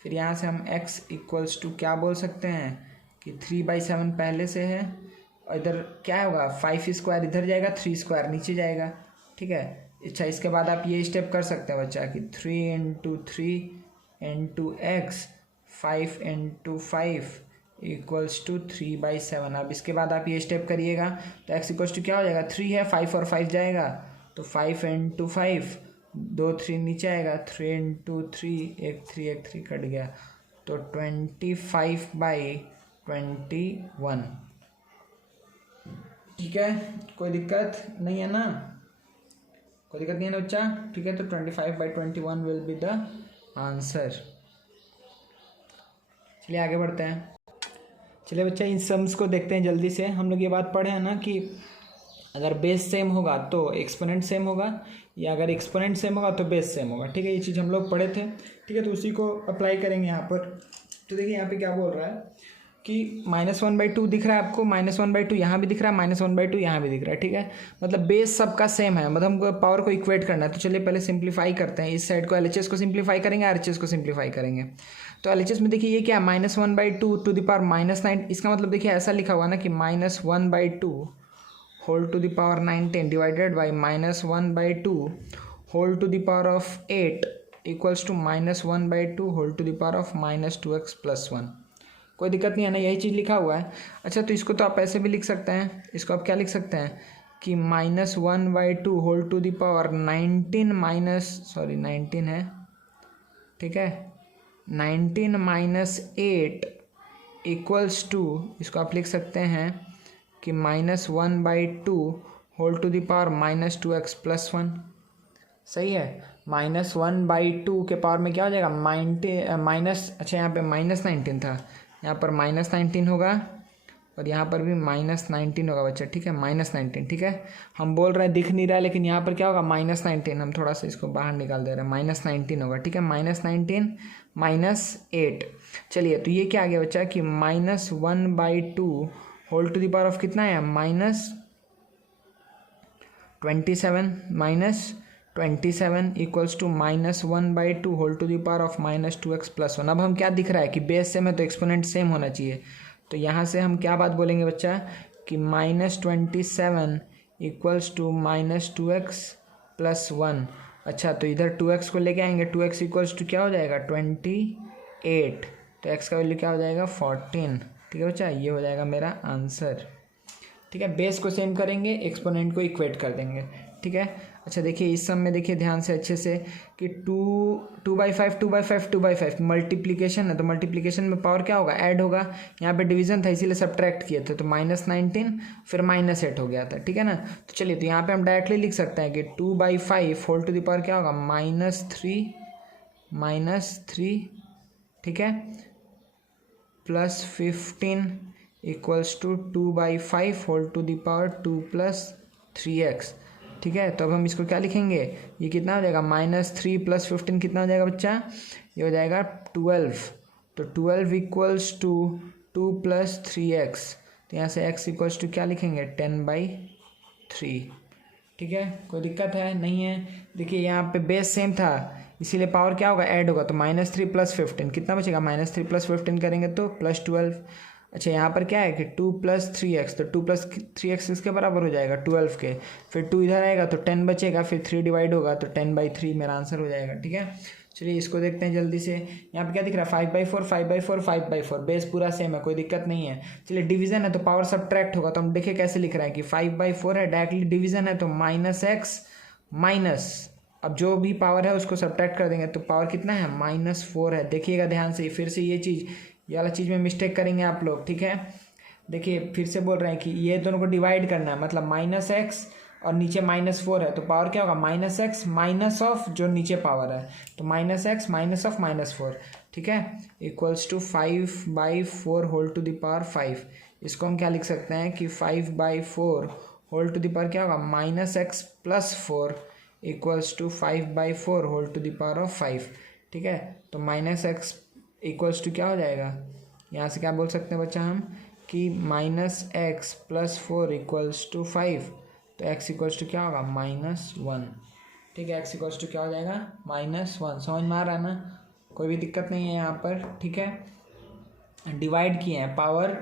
फिर यहाँ से हम x इक्वल्स टू क्या बोल सकते हैं कि 3/7 पहले से है और इधर क्या होगा 5² इधर जाएगा 3² नीचे जाएगा, ठीक है। अच्छा इसके बाद आप ये स्टेप कर सकते हैं बच्चा कि 3 × 3 × x 5 × 5 इक्वल्स टू 3/7। अब इसके बाद आप ये स्टेप करिएगा तो x इक्वल्स टू क्या हो जाएगा 3 है, 5 और 5 जाएगा तो 5 × 5 2 3 नीचे आएगा 3 × 3 एक 3 कट गया तो 25/21, ठीक है, कोई दिक्कत नहीं है ना, कोई दिक्कत नहीं है ना बच्चा, ठीक है। तो 25/21 विल बी द आंसर। चलिए आगे बढ़ते हैं। चलिए बच्चा इन सम्स को देखते हैं जल्दी से। हम लोग ये बात पढ़े हैं ना कि अगर बेस सेम होगा तो एक्सपोनेंट सेम होगा, या अगर एक्सपोनेंट सेम होगा तो बेस सेम होगा, ठीक है। ये चीज़ हम लोग पढ़े थे, ठीक है। तो उसी को अप्लाई करेंगे यहाँ पर। तो देखिए यहाँ पे क्या बोल रहा है कि -1/2 दिख रहा है आपको, -1/2 यहाँ भी दिख रहा है, -1/2 यहाँ भी दिख रहा है, ठीक है। मतलब बेस सबका सेम है, मतलब हमको पावर को इक्वेट करना है। तो चलिए पहले सिंप्लीफाई करते हैं। इस साइड को LHS को सिंप्लीफाई करेंगे, RHS को सिंप्लीफाई करेंगे। तो LHS में देखिए ये क्या है, -1/2 टू द पावर -9। इसका मतलब देखिए ऐसा लिखा हुआ ना कि -1/2 whole to the power 19 divided by -1/2 whole to the power of 8 equals to -1/2 whole to the power of -2x + 1। कोई दिक्कत नहीं है ना, यही चीज़ लिखा हुआ है। अच्छा तो इसको तो आप ऐसे भी लिख सकते हैं, इसको आप क्या लिख सकते हैं कि -1/2 होल टू द पावर 19 है, ठीक है, 19 - 8 इक्वल्स टू, इसको आप लिख सकते हैं कि -1/2 whole to the power -2x + 1। सही है। -1/2 के पावर में क्या हो जाएगा, अच्छा यहाँ पे -19 था, यहाँ पर -19 होगा और यहाँ पर भी -19 होगा बच्चा, ठीक है, -19, ठीक है। हम बोल रहे हैं दिख नहीं रहा है, लेकिन यहाँ पर क्या होगा -19, हम थोड़ा सा इसको बाहर निकाल दे रहे हैं, -19 होगा, ठीक है। -19 - 8। चलिए तो ये क्या आ गया बच्चा कि -1/2 whole to the power of कितना है, -27 equals to -1/2 whole to the power of -2x + 1। अब हम क्या दिख रहा है कि बेस सेम है तो एक्सपोनेंट सेम होना चाहिए। तो यहाँ से हम क्या बात बोलेंगे बच्चा कि -27 इक्वल्स टू -2x + 1। अच्छा तो इधर 2x को लेके आएंगे, 2x इक्वल्स टू क्या हो जाएगा 28, तो x का वैल्यू क्या हो जाएगा 14, ठीक है बच्चा। ये हो जाएगा मेरा आंसर, ठीक है। बेस को सेम करेंगे, एक्सपोनेंट को इक्वेट कर देंगे, ठीक है। अच्छा देखिए इस सम में देखिए ध्यान से अच्छे से कि 2/5 मल्टीप्लिकेशन है, तो मल्टीप्लिकेशन में पावर क्या होगा, ऐड होगा। यहाँ पे डिवीजन था इसीलिए सब्ट्रैक्ट किए थे, तो -19 फिर -8 हो गया था, ठीक है ना। तो चलिए तो यहाँ पे हम डायरेक्टली लिख सकते हैं कि 2/5 होल टू द पावर क्या होगा -3, ठीक है, +15 equals to 2/5 whole to the power 2 + 3x, ठीक है। तो अब हम इसको क्या लिखेंगे, ये कितना हो जाएगा -3 + 15 कितना हो जाएगा बच्चा, ये हो जाएगा 12। तो 12 इक्वल्स टू 2 + 3x, तो यहाँ से x इक्वल्स टू क्या लिखेंगे 10/3, ठीक है। कोई दिक्कत है नहीं है। देखिए यहाँ पे बेस सेम था इसीलिए पावर क्या होगा, ऐड होगा, तो -3 + 15 कितना बचेगा, -3 + 15 करेंगे तो +12। अच्छा यहाँ पर क्या है कि 2 + 3x, तो 2 + 3x किसके बराबर हो जाएगा 12 के, फिर 2 इधर आएगा तो 10 बचेगा, फिर 3 डिवाइड होगा तो 10/3 मेरा आंसर हो जाएगा, ठीक है। चलिए इसको देखते हैं जल्दी से। यहाँ पे क्या दिख रहा है 5/4 5/4 5/4, बेस पूरा सेम है, कोई दिक्कत नहीं है। चलिए डिवीजन है तो पावर सब्ट्रैक्ट होगा, तो हम देखिए कैसे लिख रहे हैं कि 5/4 है, डायरेक्टली डिवीजन है तो -x माइनस, अब जो भी पावर है उसको सब्ट्रैक्ट कर देंगे तो पावर कितना है -4 है। देखिएगा ध्यान से, फिर से ये वाला चीज़ में मिस्टेक करेंगे आप लोग, ठीक है। देखिए फिर से बोल रहे हैं कि ये दोनों को डिवाइड करना है, मतलब -x और नीचे -4 है, तो पावर क्या होगा -x माइनस ऑफ जो नीचे पावर है, तो -x माइनस ऑफ -4, ठीक है, equals to 5/4 whole to the power 5। इसको हम क्या लिख सकते हैं कि 5/4 होल टू द पावर क्या होगा -x + 4 equals to 5/4 whole to the power of 5, ठीक है। तो -x इक्वल्स टू क्या हो जाएगा, यहाँ से क्या बोल सकते हैं बच्चा हम कि -x + 4 इक्वल्स टू 5, तो x इक्वल्स टू क्या होगा -1, ठीक है। x इक्वल्स टू क्या हो जाएगा -1। समझ में आ रहा है ना, कोई भी दिक्कत नहीं है यहाँ पर, ठीक है। डिवाइड किए हैं, पावर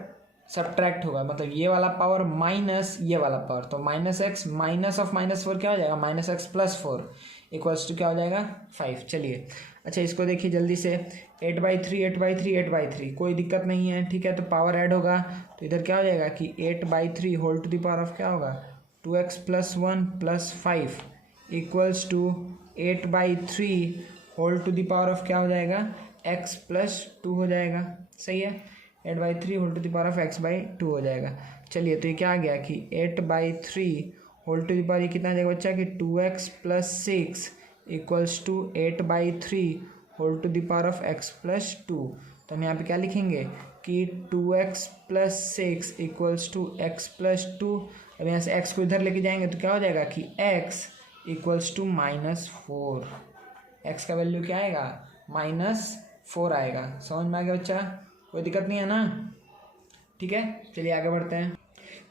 सब्ट्रैक्ट होगा, मतलब ये वाला पावर माइनस ये वाला पावर, तो -x माइनस ऑफ -4 क्या हो जाएगा -x + 4 इक्वल्स टू क्या हो जाएगा 5। चलिए अच्छा इसको देखिए जल्दी से, 8/3 8/3 8/3 कोई दिक्कत नहीं है, ठीक है। तो पावर ऐड होगा तो इधर क्या हो जाएगा कि 8/3 whole to the power of क्या होगा 2x + 1 + 5 equals to 8/3 whole to the power of क्या हो जाएगा x + 2 हो जाएगा, सही है। 8/3 whole to the power of x/2 हो जाएगा। चलिए तो ये क्या आ गया कि 8/3 होल टू द पावर ये कितना आ जाएगा बच्चा कि 2x plus 6 equals to 8/3 whole to the power of x plus 2। तो हम यहाँ पे क्या लिखेंगे कि 2x plus 6 equals to x plus 2। अब यहाँ से x को इधर लेके जाएंगे तो क्या हो जाएगा कि x इक्वल्स टू -4। x का वैल्यू क्या आएगा -4 आएगा। समझ में आ गया बच्चा, कोई दिक्कत नहीं है ना? ठीक है, चलिए आगे बढ़ते हैं।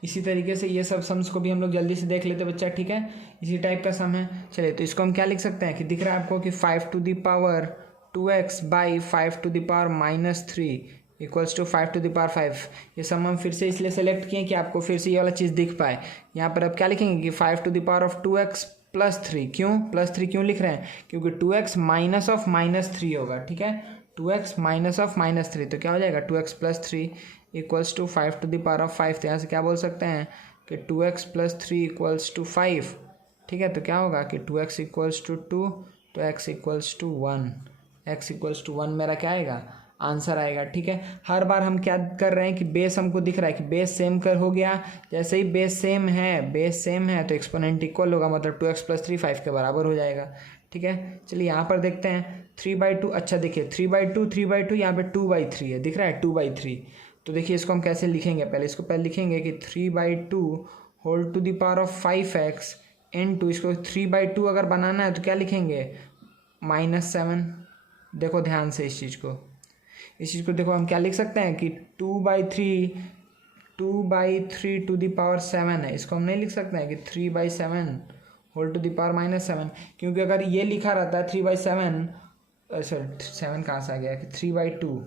इसी तरीके से ये सब सम्स को भी हम लोग जल्दी से देख लेते हैं बच्चा। ठीक है, इसी टाइप का सम है। चलिए तो इसको हम क्या लिख सकते हैं कि दिख रहा है आपको कि 5 to the power 2x by 5 to the power -3 equals to 5 to the power 5। ये सम हम फिर से इसलिए सेलेक्ट किए कि आपको फिर से ये वाला चीज़ दिख पाए। यहाँ पर अब क्या लिखेंगे कि 5 to the power of 2x plus 3। क्यों प्लस 3 क्यों लिख रहे हैं? क्योंकि 2x माइनस ऑफ -3 होगा। ठीक है, 2x माइनस ऑफ -3 तो क्या हो जाएगा 2x plus 3 equals to 5 to the power of 5। तो यहाँ से क्या बोल सकते हैं कि 2x प्लस 3 इक्वल्स टू 5। ठीक है, तो क्या होगा कि 2x इक्वल्स टू 2 तो x equals to 1। x equals to 1 मेरा क्या आएगा आंसर आएगा। ठीक है, हर बार हम क्या कर रहे हैं कि बेस हमको दिख रहा है कि बेस सेम कर हो गया। जैसे ही बेस सेम है तो एक्सपोनेंट इक्वल होगा, मतलब 2x प्लस 3 5 के बराबर हो जाएगा। ठीक है, चलिए यहाँ पर देखते हैं 3/2। अच्छा देखिए 3/2 यहाँ पे 2/3 है, दिख रहा है 2/3। तो देखिए इसको हम कैसे लिखेंगे, पहले लिखेंगे कि 3/2 whole to the power of 5x into, इसको 3/2 अगर बनाना है तो क्या लिखेंगे -7। देखो ध्यान से इस चीज़ को देखो हम क्या लिख सकते हैं कि 2/3 टू द पावर 7 है। इसको हम नहीं लिख सकते हैं कि 3/7 होल टू द पावर -7, क्योंकि अगर ये लिखा रहता है 3/7 सॉरी 7 कहाँ से आ गया कि 3/2।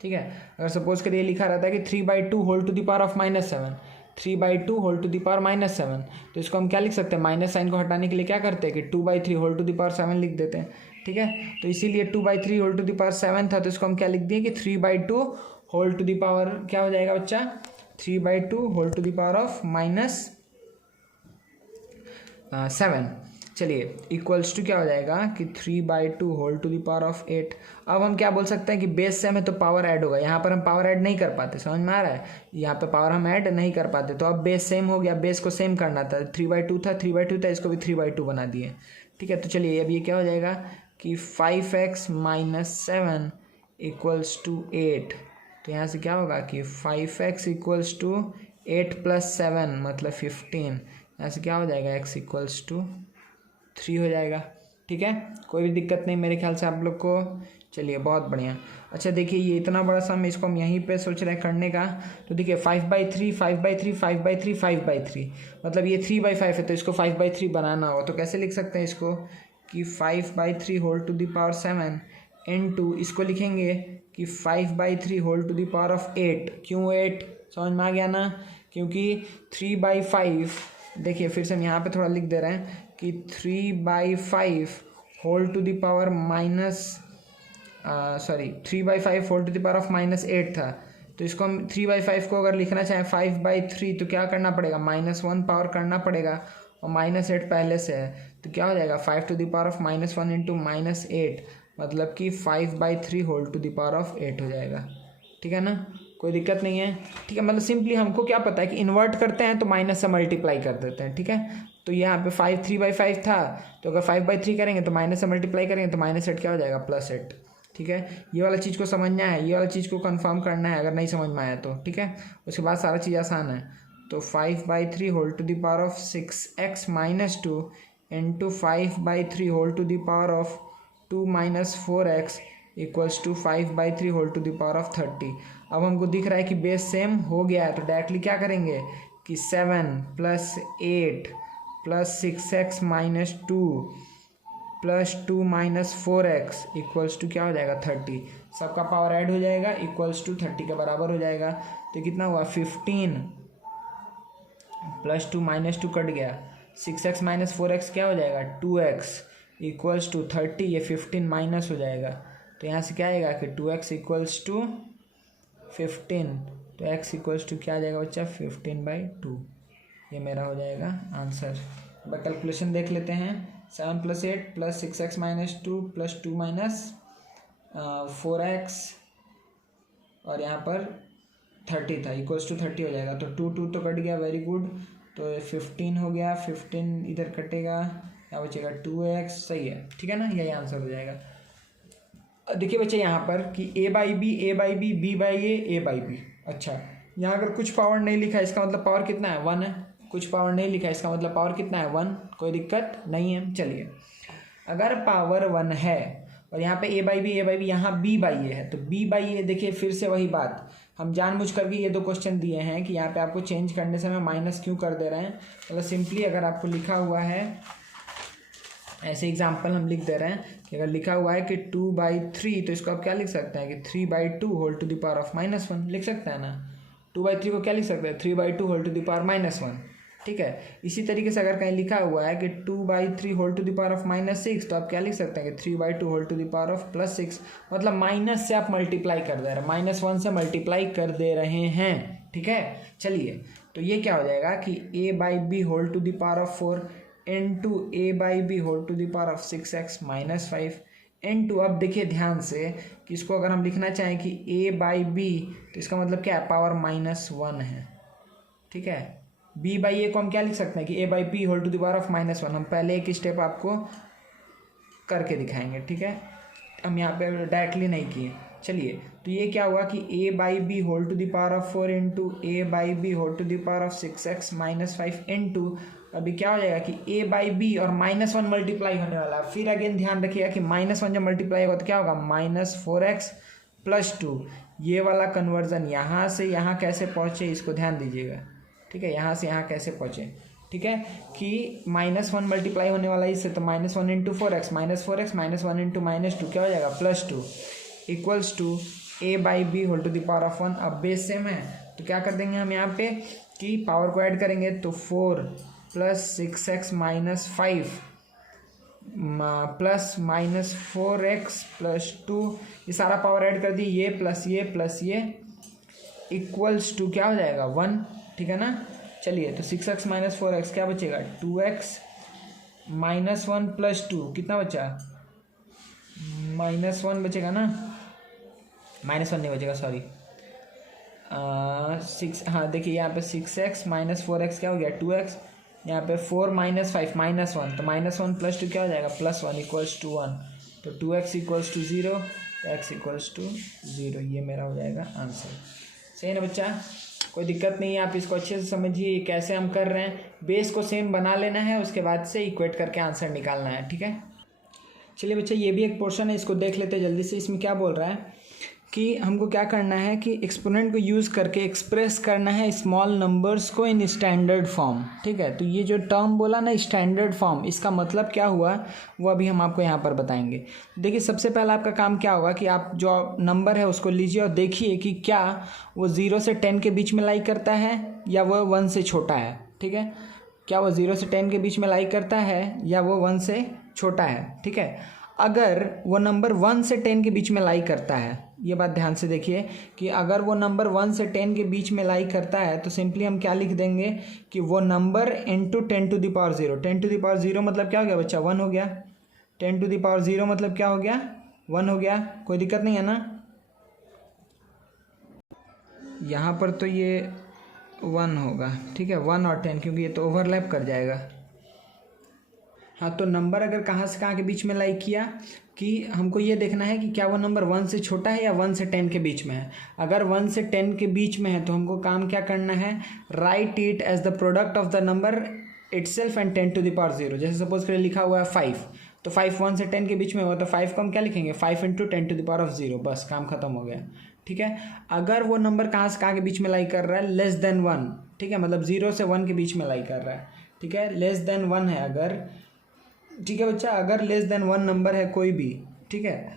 ठीक है, अगर सपोज करिए लिखा रहता है कि 3/2 whole to the power of -7, 3/2 whole to the power -7, तो इसको हम क्या लिख सकते हैं माइनस साइन को हटाने के लिए क्या करते हैं कि 2/3 होल टू द पावर 7 लिख देते हैं। ठीक है, तो इसीलिए 2/3 होल टू द पावर 7 था, तो इसको हम क्या लिख दिए कि 3/2 होल टू द पावर क्या हो जाएगा बच्चा 3/2 whole to the power of -7। चलिए इक्वल्स टू क्या हो जाएगा कि 3/2 whole to the power of 8। अब हम क्या बोल सकते हैं कि बेस सेम है तो पावर ऐड होगा। यहाँ पर हम पावर ऐड नहीं कर पाते, समझ में आ रहा है? यहाँ पे पावर हम ऐड नहीं कर पाते, तो अब बेस सेम हो गया, बेस को सेम करना था। 3/2 था, इसको भी 3/2 बना दिए। ठीक है, तो चलिए अब ये क्या हो जाएगा कि 5x माइनस 7 इक्वल्स टू 8। तो यहाँ से क्या होगा कि 5x इक्वल्स टू 8 प्लस 7 मतलब 15। यहाँ से क्या हो जाएगा x इक्वल्स टू 3 हो जाएगा। ठीक है, कोई भी दिक्कत नहीं मेरे ख्याल से आप लोग को। चलिए बहुत बढ़िया। अच्छा देखिए ये इतना बड़ा सम, इसको हम यहीं पे सोच रहे हैं करने का। तो देखिए 5/3 5/3 5/3 5/3 मतलब ये 3/5 है, तो इसको 5/3 बनाना हो तो कैसे लिख सकते हैं इसको कि 5/3 whole to the power 7 into, इसको लिखेंगे कि 5/3 whole to the power of 8। क्यों 8? समझ में आ गया ना? क्योंकि 3/5, देखिए फिर से हम यहाँ पे थोड़ा लिख दे रहे हैं कि 3/5 whole to the power 3/5 whole to the power of -8 था। तो इसको हम 3/5 को अगर लिखना चाहें 5/3 तो क्या करना पड़ेगा -1 पावर करना पड़ेगा, और -8 पहले से है तो क्या हो जाएगा 5 to the power of -1 into -8 मतलब कि 5/3 whole to the power of 8 हो जाएगा। ठीक है ना, कोई दिक्कत नहीं है। ठीक है, मतलब सिंपली हमको क्या पता है कि इन्वर्ट करते हैं तो माइनस से मल्टीप्लाई कर देते हैं। ठीक है, तो यहाँ पे 3/5 था, तो अगर 5/3 करेंगे तो माइनस से मल्टीप्लाई करेंगे तो -8 क्या हो जाएगा +8। ठीक है, ये वाला चीज़ को समझना है, ये वाला चीज़ को कंफर्म करना है अगर नहीं समझ में आया तो। ठीक है, उसके बाद सारा चीज़ आसान है। तो 5/3 whole to the power of 6x - 2 into 5/3 whole to the power of 2 - 4x equals to 5/3 whole to the power of 30। अब हमको दिख रहा है कि बेस सेम हो गया है, तो डायरेक्टली क्या करेंगे कि 7 + 8 + 6x - 2 + 2 - 4x इक्वल्स टू क्या हो जाएगा 30। सबका पावर ऐड हो जाएगा इक्वल्स टू 30 के बराबर हो जाएगा। तो कितना हुआ 15 + 2 - 2 कट गया, 6x - 4x क्या हो जाएगा 2x इक्वल्स टू 30। ये 15 माइनस हो जाएगा, तो यहाँ से क्या आएगा कि 2x इक्वल्स टू 15। तो x इक्वल्स टू क्या आ जाएगा बच्चा 15/2। ये मेरा हो जाएगा आंसर। अब कैलकुलेशन देख लेते हैं। 7 + 8 + 6x - 2 + 2 - 4x और यहाँ पर 30 था इक्वल्स टू 30 हो जाएगा। तो 2 2 तो कट गया, वेरी गुड। तो 15 हो गया, 15 इधर कटेगा, क्या बचेगा 2x, सही है, ठीक है ना, यही आंसर हो जाएगा। देखिए बच्चे यहाँ पर कि a by b, a by b, b by a by b. अच्छा, यहाँ अगर कुछ पावर नहीं लिखा है इसका मतलब पावर कितना है 1 है, कुछ पावर नहीं लिखा है इसका मतलब पावर कितना है 1, कोई दिक्कत नहीं है। चलिए, अगर पावर 1 है और यहाँ पे a बाई बी, यहाँ b बाई a है, तो b बाई a, देखिए फिर से वही बात, हम जानबूझ करके ये दो क्वेश्चन दिए हैं कि यहाँ पे आपको चेंज करने से हमें माइनस क्यों कर दे रहे हैं। मतलब सिंपली अगर आपको लिखा हुआ है, ऐसे एग्जाम्पल हम लिख दे रहे हैं कि अगर लिखा हुआ है कि 2/3, तो इसको आप क्या लिख सकते हैं कि 3/2 whole to the power of -1 लिख सकते हैं ना। 2/3 को क्या लिख सकते हैं 3/2 होल टू द पावर -1, ठीक है। इसी तरीके से अगर कहीं लिखा हुआ है कि 2/3 whole to the power of -6, तो आप क्या लिख सकते हैं कि 3/2 whole to the power of +6। मतलब माइनस से आप मल्टीप्लाई कर दे रहे हैं, -1 से मल्टीप्लाई कर दे रहे हैं, ठीक है। चलिए, तो ये क्या हो जाएगा कि a by b whole to the power of 4 into a by b whole to the power of 6x - 5 into, अब देखिए ध्यान से कि इसको अगर हम लिखना चाहें कि a बाई बी, तो इसका मतलब क्या है पावर -1 है, ठीक है। b बाई a को हम क्या लिख सकते हैं कि a by b whole to the power of -1, हम पहले एक स्टेप आपको करके दिखाएंगे, ठीक है, हम यहाँ पे डायरेक्टली नहीं किए। चलिए, तो ये क्या हुआ कि a by b whole to the power of 4 into a by b whole to the power of 6x - 5 into, अभी क्या हो जाएगा कि a बाई बी और -1 मल्टीप्लाई होने वाला है। फिर अगेन ध्यान रखिएगा कि -1 जब मल्टीप्लाई होगा तो क्या होगा -4x + 2। ये वाला कन्वर्जन यहाँ से यहाँ कैसे पहुँचे इसको ध्यान दीजिएगा, ठीक है, यहाँ से यहाँ कैसे पहुँचे, ठीक है, कि -1 मल्टीप्लाई होने वाला है इससे, तो -1 इंटू 4x -4x -1 इंटू -2 क्या हो जाएगा +2 equals to a by b whole to the power of 1। अब बेस सेम है तो क्या कर देंगे हम यहाँ पे कि पावर को ऐड करेंगे, तो 4 + 6x - 5 प्लस -4x + 2, ये सारा पावर ऐड कर दी, ये प्लस ये इक्वल्स टू क्या हो जाएगा 1, ठीक है ना। चलिए, तो 6x - 4x क्या बचेगा 2x - 1 + 2 कितना बचा -1 बचेगा ना, -1 नहीं बचेगा, सॉरी 6, हाँ देखिए यहाँ पे 6x - 4x क्या हो गया 2x, यहाँ पे 4 - 5 -1, तो -1 + 2 क्या हो जाएगा +1 इक्वल्स टू 1, तो 2x equals to 0, x equals to 0, ये मेरा हो जाएगा आंसर। सही है ना बच्चा, कोई दिक्कत नहीं है, आप इसको अच्छे से समझिए कैसे हम कर रहे हैं। बेस को सेम बना लेना है, उसके बाद से इक्वेट करके आंसर निकालना है, ठीक है। चलिए बच्चा, ये भी एक पोर्शन है, इसको देख लेते हैं जल्दी से। इसमें क्या बोल रहा है कि हमको क्या करना है कि एक्सपोनेंट को यूज़ करके एक्सप्रेस करना है स्मॉल नंबर्स को इन स्टैंडर्ड फॉर्म, ठीक है। तो ये जो टर्म बोला ना स्टैंडर्ड फॉर्म, इसका मतलब क्या हुआ वो अभी हम आपको यहाँ पर बताएंगे। देखिए, सबसे पहला आपका काम क्या होगा कि आप जो नंबर है उसको लीजिए और देखिए कि क्या वो 0 से 10 के बीच में लाई करता है या वो 1 से छोटा है, ठीक है। क्या वो 0 से 10 के बीच में लाई करता है या वो 1 से छोटा है, ठीक है। अगर वो नंबर 1 से 10 के बीच में लाई करता है, ये बात ध्यान से देखिए कि अगर वो नंबर 1 से 10 के बीच में लाई करता है तो सिंपली हम क्या लिख देंगे कि वो number into 10 to the power 0। 10 to the power 0 मतलब क्या हो गया बच्चा 1 हो गया। 10 टू द पावर 0 मतलब क्या हो गया 1 हो गया। कोई दिक्कत नहीं है ना, यहाँ पर तो ये 1 होगा, ठीक है, 1 और 10, क्योंकि ये तो ओवरलैप कर जाएगा। हाँ, तो नंबर अगर कहाँ से कहाँ के बीच में लाई किया कि हमको ये देखना है कि क्या वो नंबर 1 से छोटा है या 1 से 10 के बीच में है। अगर 1 से 10 के बीच में है तो हमको काम क्या करना है, write it as the product of the number itself and 10 to the power 0। जैसे सपोज करिए लिखा हुआ है 5, तो 5 1 से 10 के बीच में हुआ तो 5 को हम क्या लिखेंगे 5 into 10 to the power of 0, बस काम खत्म हो गया, ठीक है। अगर वो नंबर कहाँ से कहाँ के बीच में लाई कर रहा है, लेस देन 1, ठीक है, मतलब 0 से 1 के बीच में लाई कर रहा है, ठीक है, लेस देन 1 है अगर, ठीक है बच्चा, अगर लेस देन 1 नंबर है कोई भी, ठीक है,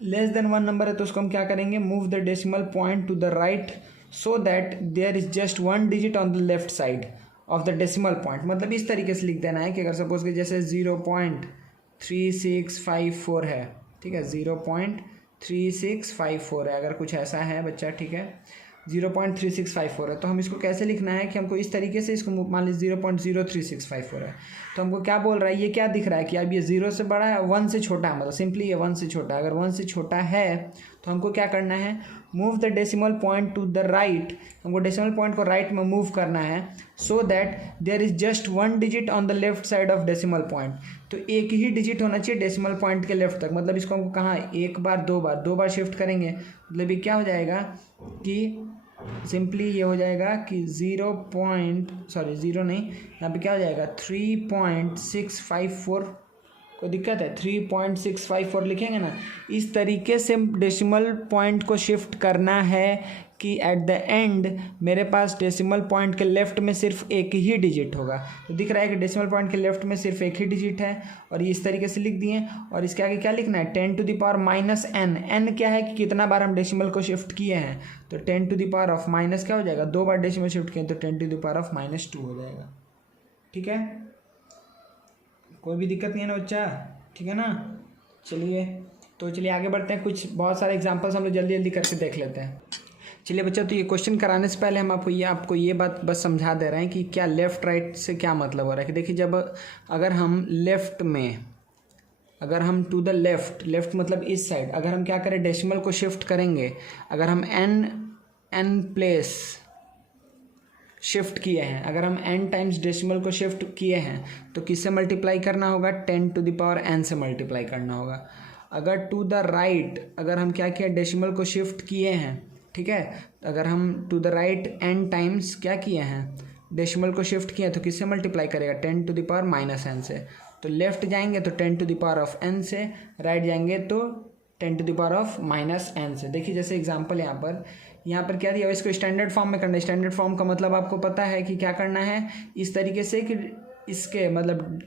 लेस देन 1 नंबर है तो उसको हम क्या करेंगे, move the decimal point to the right so that there is just 1 digit on the left side of the decimal point. मतलब इस तरीके से लिख देना है कि अगर सपोज कि जैसे 0.3654 है, ठीक है, 0.3654 है, अगर कुछ ऐसा है बच्चा, ठीक है, 0.3654 है, तो हम इसको कैसे लिखना है कि हमको इस तरीके से, इसको मान लीजिए 0.03654 है, तो हमको क्या बोल रहा है, ये क्या दिख रहा है कि अब ये 0 से बड़ा है, 1 से छोटा है, मतलब सिंपली ये 1 से छोटा है। अगर 1 से छोटा है तो हमको क्या करना है, move the decimal point to the right, हमको डेसिमल पॉइंट को राइट में मूव करना है, so that there is just 1 digit on the left side of decimal point. तो एक ही डिजिट होना चाहिए डेसिमल पॉइंट के लेफ्ट तक, मतलब इसको हमको कहाँ एक बार दो बार शिफ्ट करेंगे, मतलब ये क्या हो जाएगा कि सिंपली ये हो जाएगा कि 0 नहीं, यहाँ पे क्या हो जाएगा 3.654, कोई दिक्कत है 3.654 लिखेंगे ना। इस तरीके से डेसिमल पॉइंट को शिफ्ट करना है कि एट द एंड मेरे पास डेसिमल पॉइंट के लेफ्ट में सिर्फ एक ही डिजिट होगा। तो दिख रहा है कि डेसिमल पॉइंट के लेफ्ट में सिर्फ एक ही डिजिट है, और ये इस तरीके से लिख दिए। और इसके आगे क्या लिखना है 10 to the power minus n। n क्या है कि कितना बार हम डेसिमल को शिफ्ट किए हैं, तो 10 to the power of minus क्या हो जाएगा, 2 बार डेसिमल शिफ्ट किए तो 10 टू द पावर ऑफ -2 हो जाएगा। ठीक है, कोई भी दिक्कत नहीं है ना बच्चा, ठीक है ना। चलिए आगे बढ़ते हैं, कुछ बहुत सारे एग्जांपल्स हम लोग जल्दी जल्दी करके देख लेते हैं। चलिए बच्चा, तो ये क्वेश्चन कराने से पहले हम आपको ये बात बस समझा दे रहे हैं कि क्या लेफ़्ट राइट से क्या मतलब हो रहा है। कि देखिए, जब अगर हम लेफ़्ट में, अगर हम टू द लेफ़्ट मतलब इस साइड, अगर हम क्या करें डेसिमल को शिफ्ट करेंगे, अगर हम n प्लेस शिफ्ट किए हैं, अगर हम n टाइम्स डेसिमल को शिफ्ट किए हैं तो किससे मल्टीप्लाई करना होगा, 10 टू द पावर n से मल्टीप्लाई करना होगा। अगर टू द राइट, अगर हम क्या किया डेसिमल को शिफ्ट किए हैं, ठीक है, अगर हम to the right n times क्या किए हैं डेसिमल को शिफ्ट किए तो किससे मल्टीप्लाई करेगा, 10 टू द पावर -n से। तो लेफ्ट जाएंगे तो 10 to the power of n से, राइट जाएंगे तो 10 to the power of -n से। देखिए जैसे एग्जांपल यहाँ पर क्या दिया, इसको स्टैंडर्ड फॉर्म में करना है। स्टैंडर्ड फॉर्म का मतलब आपको पता है कि क्या करना है, इस तरीके से कि इसके मतलब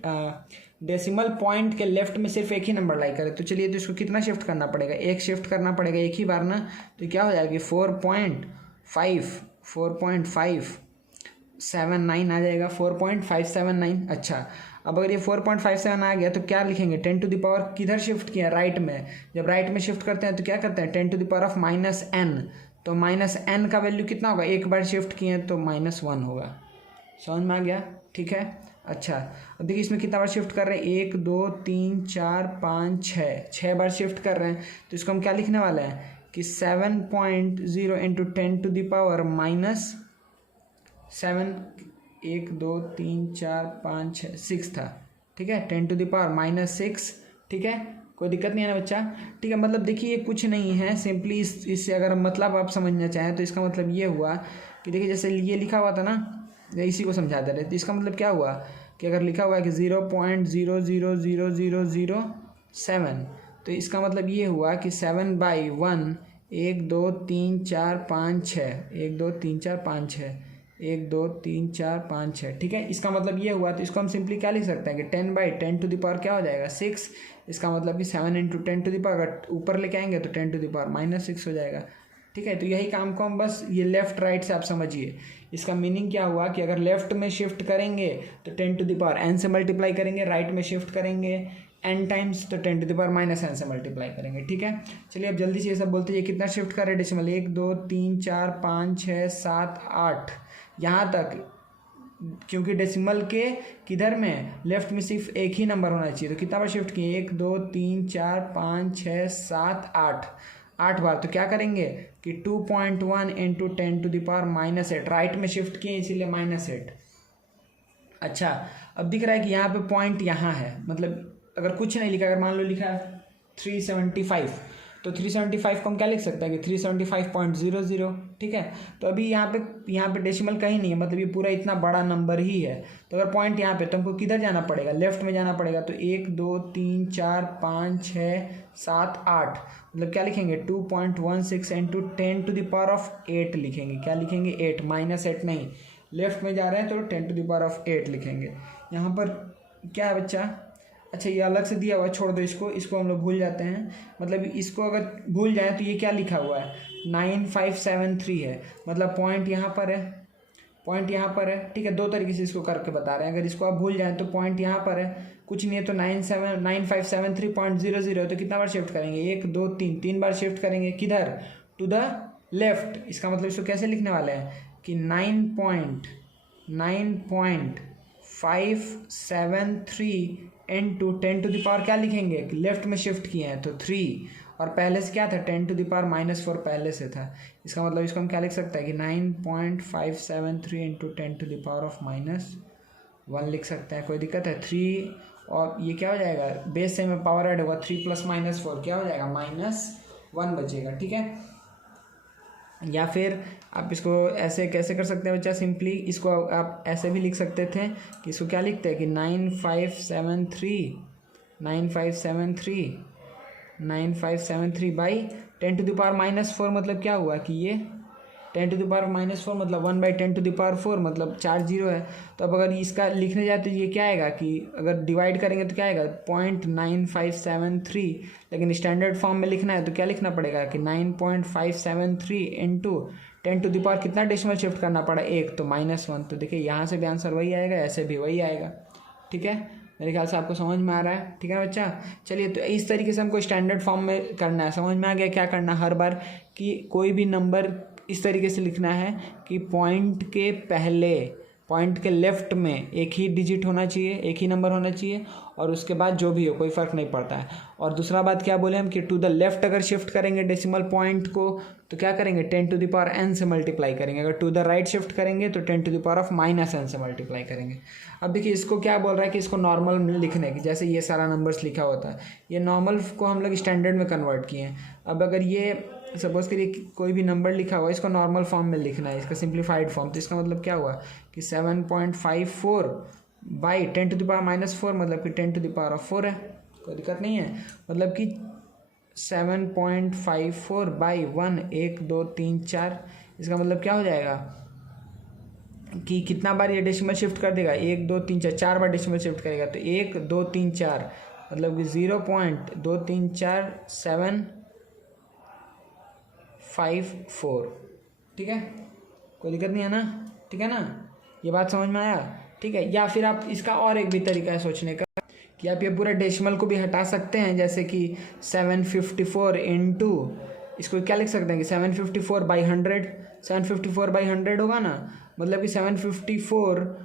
डेसिमल पॉइंट के लेफ्ट में सिर्फ एक ही नंबर लाई करे। तो चलिए, तो इसको कितना शिफ्ट करना पड़ेगा, एक शिफ्ट करना पड़ेगा एक ही बार ना। तो क्या हो जाएगा 4.579 आ जाएगा, 4.579। अच्छा, अब अगर ये 4.57 आ गया तो क्या लिखेंगे, 10 टू द पावर किधर शिफ्ट किया, राइट में। जब राइट में शिफ्ट करते हैं तो क्या करते हैं 10 to the power of -n। तो -n का वैल्यू कितना होगा, एक बार शिफ्ट किए तो -1 होगा। समझ में आ गया, ठीक है। अच्छा, अब देखिए इसमें कितना बार शिफ्ट कर रहे हैं, 1 2 3 4 5 6 बार शिफ्ट कर रहे हैं। तो इसको हम क्या लिखने वाले हैं कि 7.0 इंटू 10 टू द पावर -7, 1 2 3 4 5 6 था, ठीक है, 10 टू द पावर -6, ठीक है, कोई दिक्कत नहीं है ना बच्चा। ठीक है, मतलब देखिए ये कुछ नहीं है, सिंपली इससे अगर मतलब आप समझना चाहें तो इसका मतलब ये हुआ कि देखिए जैसे ये लिखा हुआ था ना, इसी को समझा दे रहे थे। इसका मतलब क्या हुआ कि अगर लिखा हुआ है कि 0.000007, तो इसका मतलब ये हुआ कि 7/1 1 2 3 4 5 6 1 2 3 4 5 6 1 2 3 4 5 6, ठीक है। इसका मतलब ये हुआ, तो इसको हम सिंपली क्या लिख सकते हैं कि 10/10 टू द पावर क्या हो जाएगा 6। इसका मतलब कि 7 इंटू 10 टू द पावर, अगर ऊपर लेके आएंगे तो 10 टू द पावर -6 हो जाएगा, ठीक है। तो यही काम को हम बस ये लेफ्ट राइट से आप समझिए। इसका मीनिंग क्या हुआ कि अगर लेफ्ट में शिफ्ट करेंगे तो 10 टू द पावर n से मल्टीप्लाई करेंगे, राइट में शिफ्ट करेंगे n टाइम्स तो 10 टू द पावर -n से मल्टीप्लाई करेंगे, ठीक है। चलिए अब जल्दी से ये सब बोलते हैं, कितना शिफ्ट कर रहे हैं डेसिमल, 1 2 3 4 5 6 7 8 यहाँ तक, क्योंकि डेसिमल के किधर में लेफ्ट में सिर्फ एक ही नंबर होना चाहिए। तो कितना बार शिफ्ट किए, 1 2 3 4 5 6 7 8 बार। तो क्या करेंगे कि 2.1 into 10 to the power -8, right में शिफ्ट किए इसीलिए -8। अच्छा, अब दिख रहा है कि यहाँ पे पॉइंट यहाँ है, मतलब अगर कुछ नहीं लिखा, अगर मान लो लिखा है 375, तो 375 को हम क्या लिख सकते हैं कि 375.00, ठीक है। तो अभी यहाँ पे डेसिमल कहीं नहीं है, मतलब ये पूरा इतना बड़ा नंबर ही है। तो अगर पॉइंट यहाँ पे, तो हमको किधर जाना पड़ेगा, लेफ्ट में जाना पड़ेगा। तो 1 2 3 4 5 6 7 8, मतलब क्या लिखेंगे 2.16 into 10 to the power of 8 लिखेंगे। क्या लिखेंगे 8, -8 नहीं, लेफ्ट में जा रहे हैं तो 10 टू द पावर ऑफ 8 लिखेंगे। यहाँ पर क्या है बच्चा, अच्छा ये अलग से दिया हुआ है, छोड़ दो इसको हम लोग भूल जाते हैं। मतलब इसको अगर भूल जाए तो ये क्या लिखा हुआ है 9573 है, मतलब पॉइंट यहाँ पर है, पॉइंट यहाँ पर है, ठीक है। दो तरीके से इसको करके बता रहे हैं। अगर इसको आप भूल जाएं तो पॉइंट यहाँ पर है, कुछ नहीं है तो 9573.00, तो कितना बार शिफ्ट करेंगे 1 2 3 बार शिफ्ट करेंगे, किधर टू द लेफ्ट। इसका मतलब इसको कैसे लिखने वाले हैं कि 9.573 इंटू 10 टू द पावर क्या लिखेंगे, लेफ्ट में शिफ्ट किए हैं तो 3, और पहले से क्या था 10⁻⁻⁴ पहले से था। इसका मतलब इसको हम क्या लिख सकते हैं कि 9.573 इंटू 10⁻⁻1 लिख सकते हैं। कोई दिक्कत है? 3 और ये क्या हो जाएगा, बेस से में पावर ऐड होगा, 3 + -4 क्या हो जाएगा -1 बचेगा, ठीक है। या फिर आप इसको ऐसे कैसे कर सकते हैं बच्चा, सिंपली इसको आप ऐसे भी लिख सकते थे कि इसको क्या लिखते हैं कि 9573 बाई 10⁻⁻4 मतलब क्या हुआ कि ये 10⁻⁻4 मतलब 1/10�4 मतलब 4 जीरो है। तो अब अगर इसका लिखने जाए तो ये क्या आएगा कि अगर डिवाइड करेंगे तो क्या आएगा 0.9573, लेकिन स्टैंडर्ड फॉर्म में लिखना है तो क्या लिखना पड़ेगा कि 9.573 इंटू 10⁻, कितना डेसिमल शिफ्ट करना पड़ा 1, तो -1। तो देखिए यहाँ से भी आंसर वही आएगा, ऐसे भी वही आएगा, ठीक है। मेरे ख्याल से आपको समझ में आ रहा है, ठीक है ना बच्चा। चलिए, तो इस तरीके से हमको स्टैंडर्ड फॉर्म में करना है। समझ में आ गया क्या करना हर बार कि कोई भी नंबर इस तरीके से लिखना है कि पॉइंट के पहले, पॉइंट के लेफ्ट में एक ही डिजिट होना चाहिए, एक ही नंबर होना चाहिए, और उसके बाद जो भी हो कोई फ़र्क नहीं पड़ता है। और दूसरा बात क्या बोले हम कि टू द लेफ्ट अगर शिफ्ट करेंगे डेसिमल पॉइंट को तो क्या करेंगे 10⁻n से मल्टीप्लाई करेंगे। अगर टू द राइट शिफ्ट करेंगे तो 10⁻⁻n से मल्टीप्लाई करेंगे। अब देखिए इसको क्या बोल रहा है कि इसको नॉर्मल लिखने की, जैसे ये सारा नंबर्स लिखा होता है, ये नॉर्मल को हम लोग स्टैंडर्ड में कन्वर्ट किए हैं। अब अगर ये सपोज करिए कोई भी नंबर लिखा हुआ है, इसको नॉर्मल फॉर्म में लिखना है, इसका सिंप्लीफाइड फॉर्म। तो इसका मतलब क्या हुआ कि 7.54 बाई 10⁻⁻4 मतलब कि 10⁻4 है, कोई दिक्कत नहीं है। मतलब कि 7.54 बाई 1, 1 2 3 4, इसका मतलब क्या हो जाएगा कि कितना बार ये डेसिमल शिफ्ट कर देगा 1 2 3 4, 4 बार डेसिमल शिफ्ट करेगा। तो 1 2 3 4 मतलब कि 0.234754, ठीक है, कोई दिक्कत नहीं है ना, ठीक है ना, ये बात समझ में आया, ठीक है। या फिर आप इसका और एक भी तरीका है सोचने का कि आप ये पूरा डेसिमल को भी हटा सकते हैं, जैसे कि 754 इंटू, इसको क्या लिख सकते हैं कि 754 बाई 100, 754 बाई 100 होगा ना, मतलब कि 754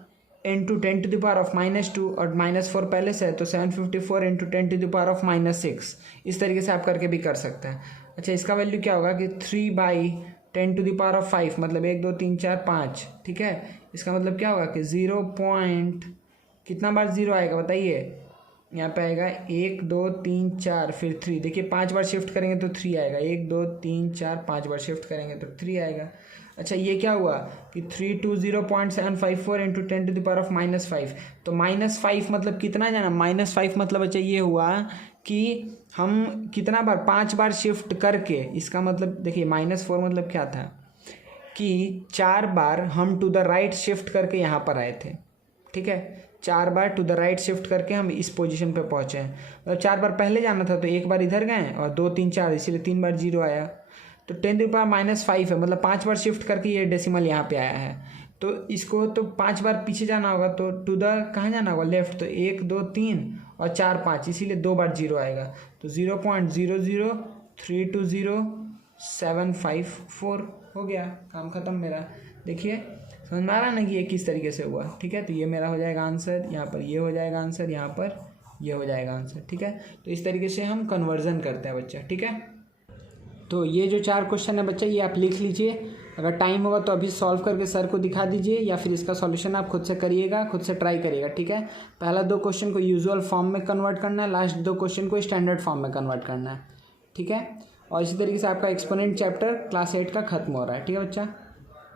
इंटू 10⁻⁻2 और -4 पहले से है तो 754 इंटू 10⁻⁻6, इस तरीके से आप करके भी कर सकते हैं। अच्छा, इसका वैल्यू क्या होगा कि 3 बाई 10⁵ मतलब 1 2 3 4 5, ठीक है। इसका मतलब क्या होगा कि 0 पॉइंट कितना बार 0 आएगा बताइए, यहाँ पे आएगा 1 2 3 4 फिर 3। देखिए 5 बार शिफ्ट करेंगे तो 3 आएगा, 1 2 3 4 5 बार शिफ्ट करेंगे तो 3 आएगा। अच्छा, ये क्या हुआ कि 320.754 इंटू 10⁻⁻5, तो -5 मतलब कितना जाना, -5 मतलब अच्छा ये हुआ कि हम कितना बार 5 बार शिफ्ट करके, इसका मतलब देखिए -4 मतलब क्या था कि 4 बार हम टू द राइट शिफ्ट करके यहाँ पर आए थे, ठीक है। 4 बार टू द राइट शिफ्ट करके हम इस पोजीशन पे पहुँचे हैं, मतलब 4 बार पहले जाना था तो 1 बार इधर गए और 2 3 4, इसीलिए 3 बार 0 आया। तो 10⁻⁻5 है, मतलब 5 बार शिफ्ट करके ये डेसिमल यहाँ पे आया है। तो इसको तो 5 बार पीछे जाना होगा, तो टू द कहाँ जाना होगा, लेफ्ट। तो 1 2 3 और 4 5, इसीलिए 2 बार 0 आएगा। तो 0.00320754 हो गया, काम खत्म मेरा। देखिए समझ में आ रहा है ना कि ये किस तरीके से हुआ, ठीक है। तो ये मेरा हो जाएगा आंसर, यहाँ पर ये हो जाएगा आंसर, यहाँ पर ये हो जाएगा आंसर, ठीक है। तो इस तरीके से हम कन्वर्जन करते हैं बच्चा, ठीक है। तो ये जो 4 क्वेश्चन है बच्चा, ये आप लिख लीजिए। अगर टाइम होगा तो अभी सॉल्व करके सर को दिखा दीजिए, या फिर इसका सॉल्यूशन आप खुद से करिएगा, खुद से ट्राई करिएगा, ठीक है। पहला 2 क्वेश्चन को यूजुअल फॉर्म में कन्वर्ट करना है, लास्ट 2 क्वेश्चन को स्टैंडर्ड फॉर्म में कन्वर्ट करना है, ठीक है। और इसी तरीके से आपका एक्सपोनेंट चैप्टर क्लास 8 का खत्म हो रहा है, ठीक है बच्चा।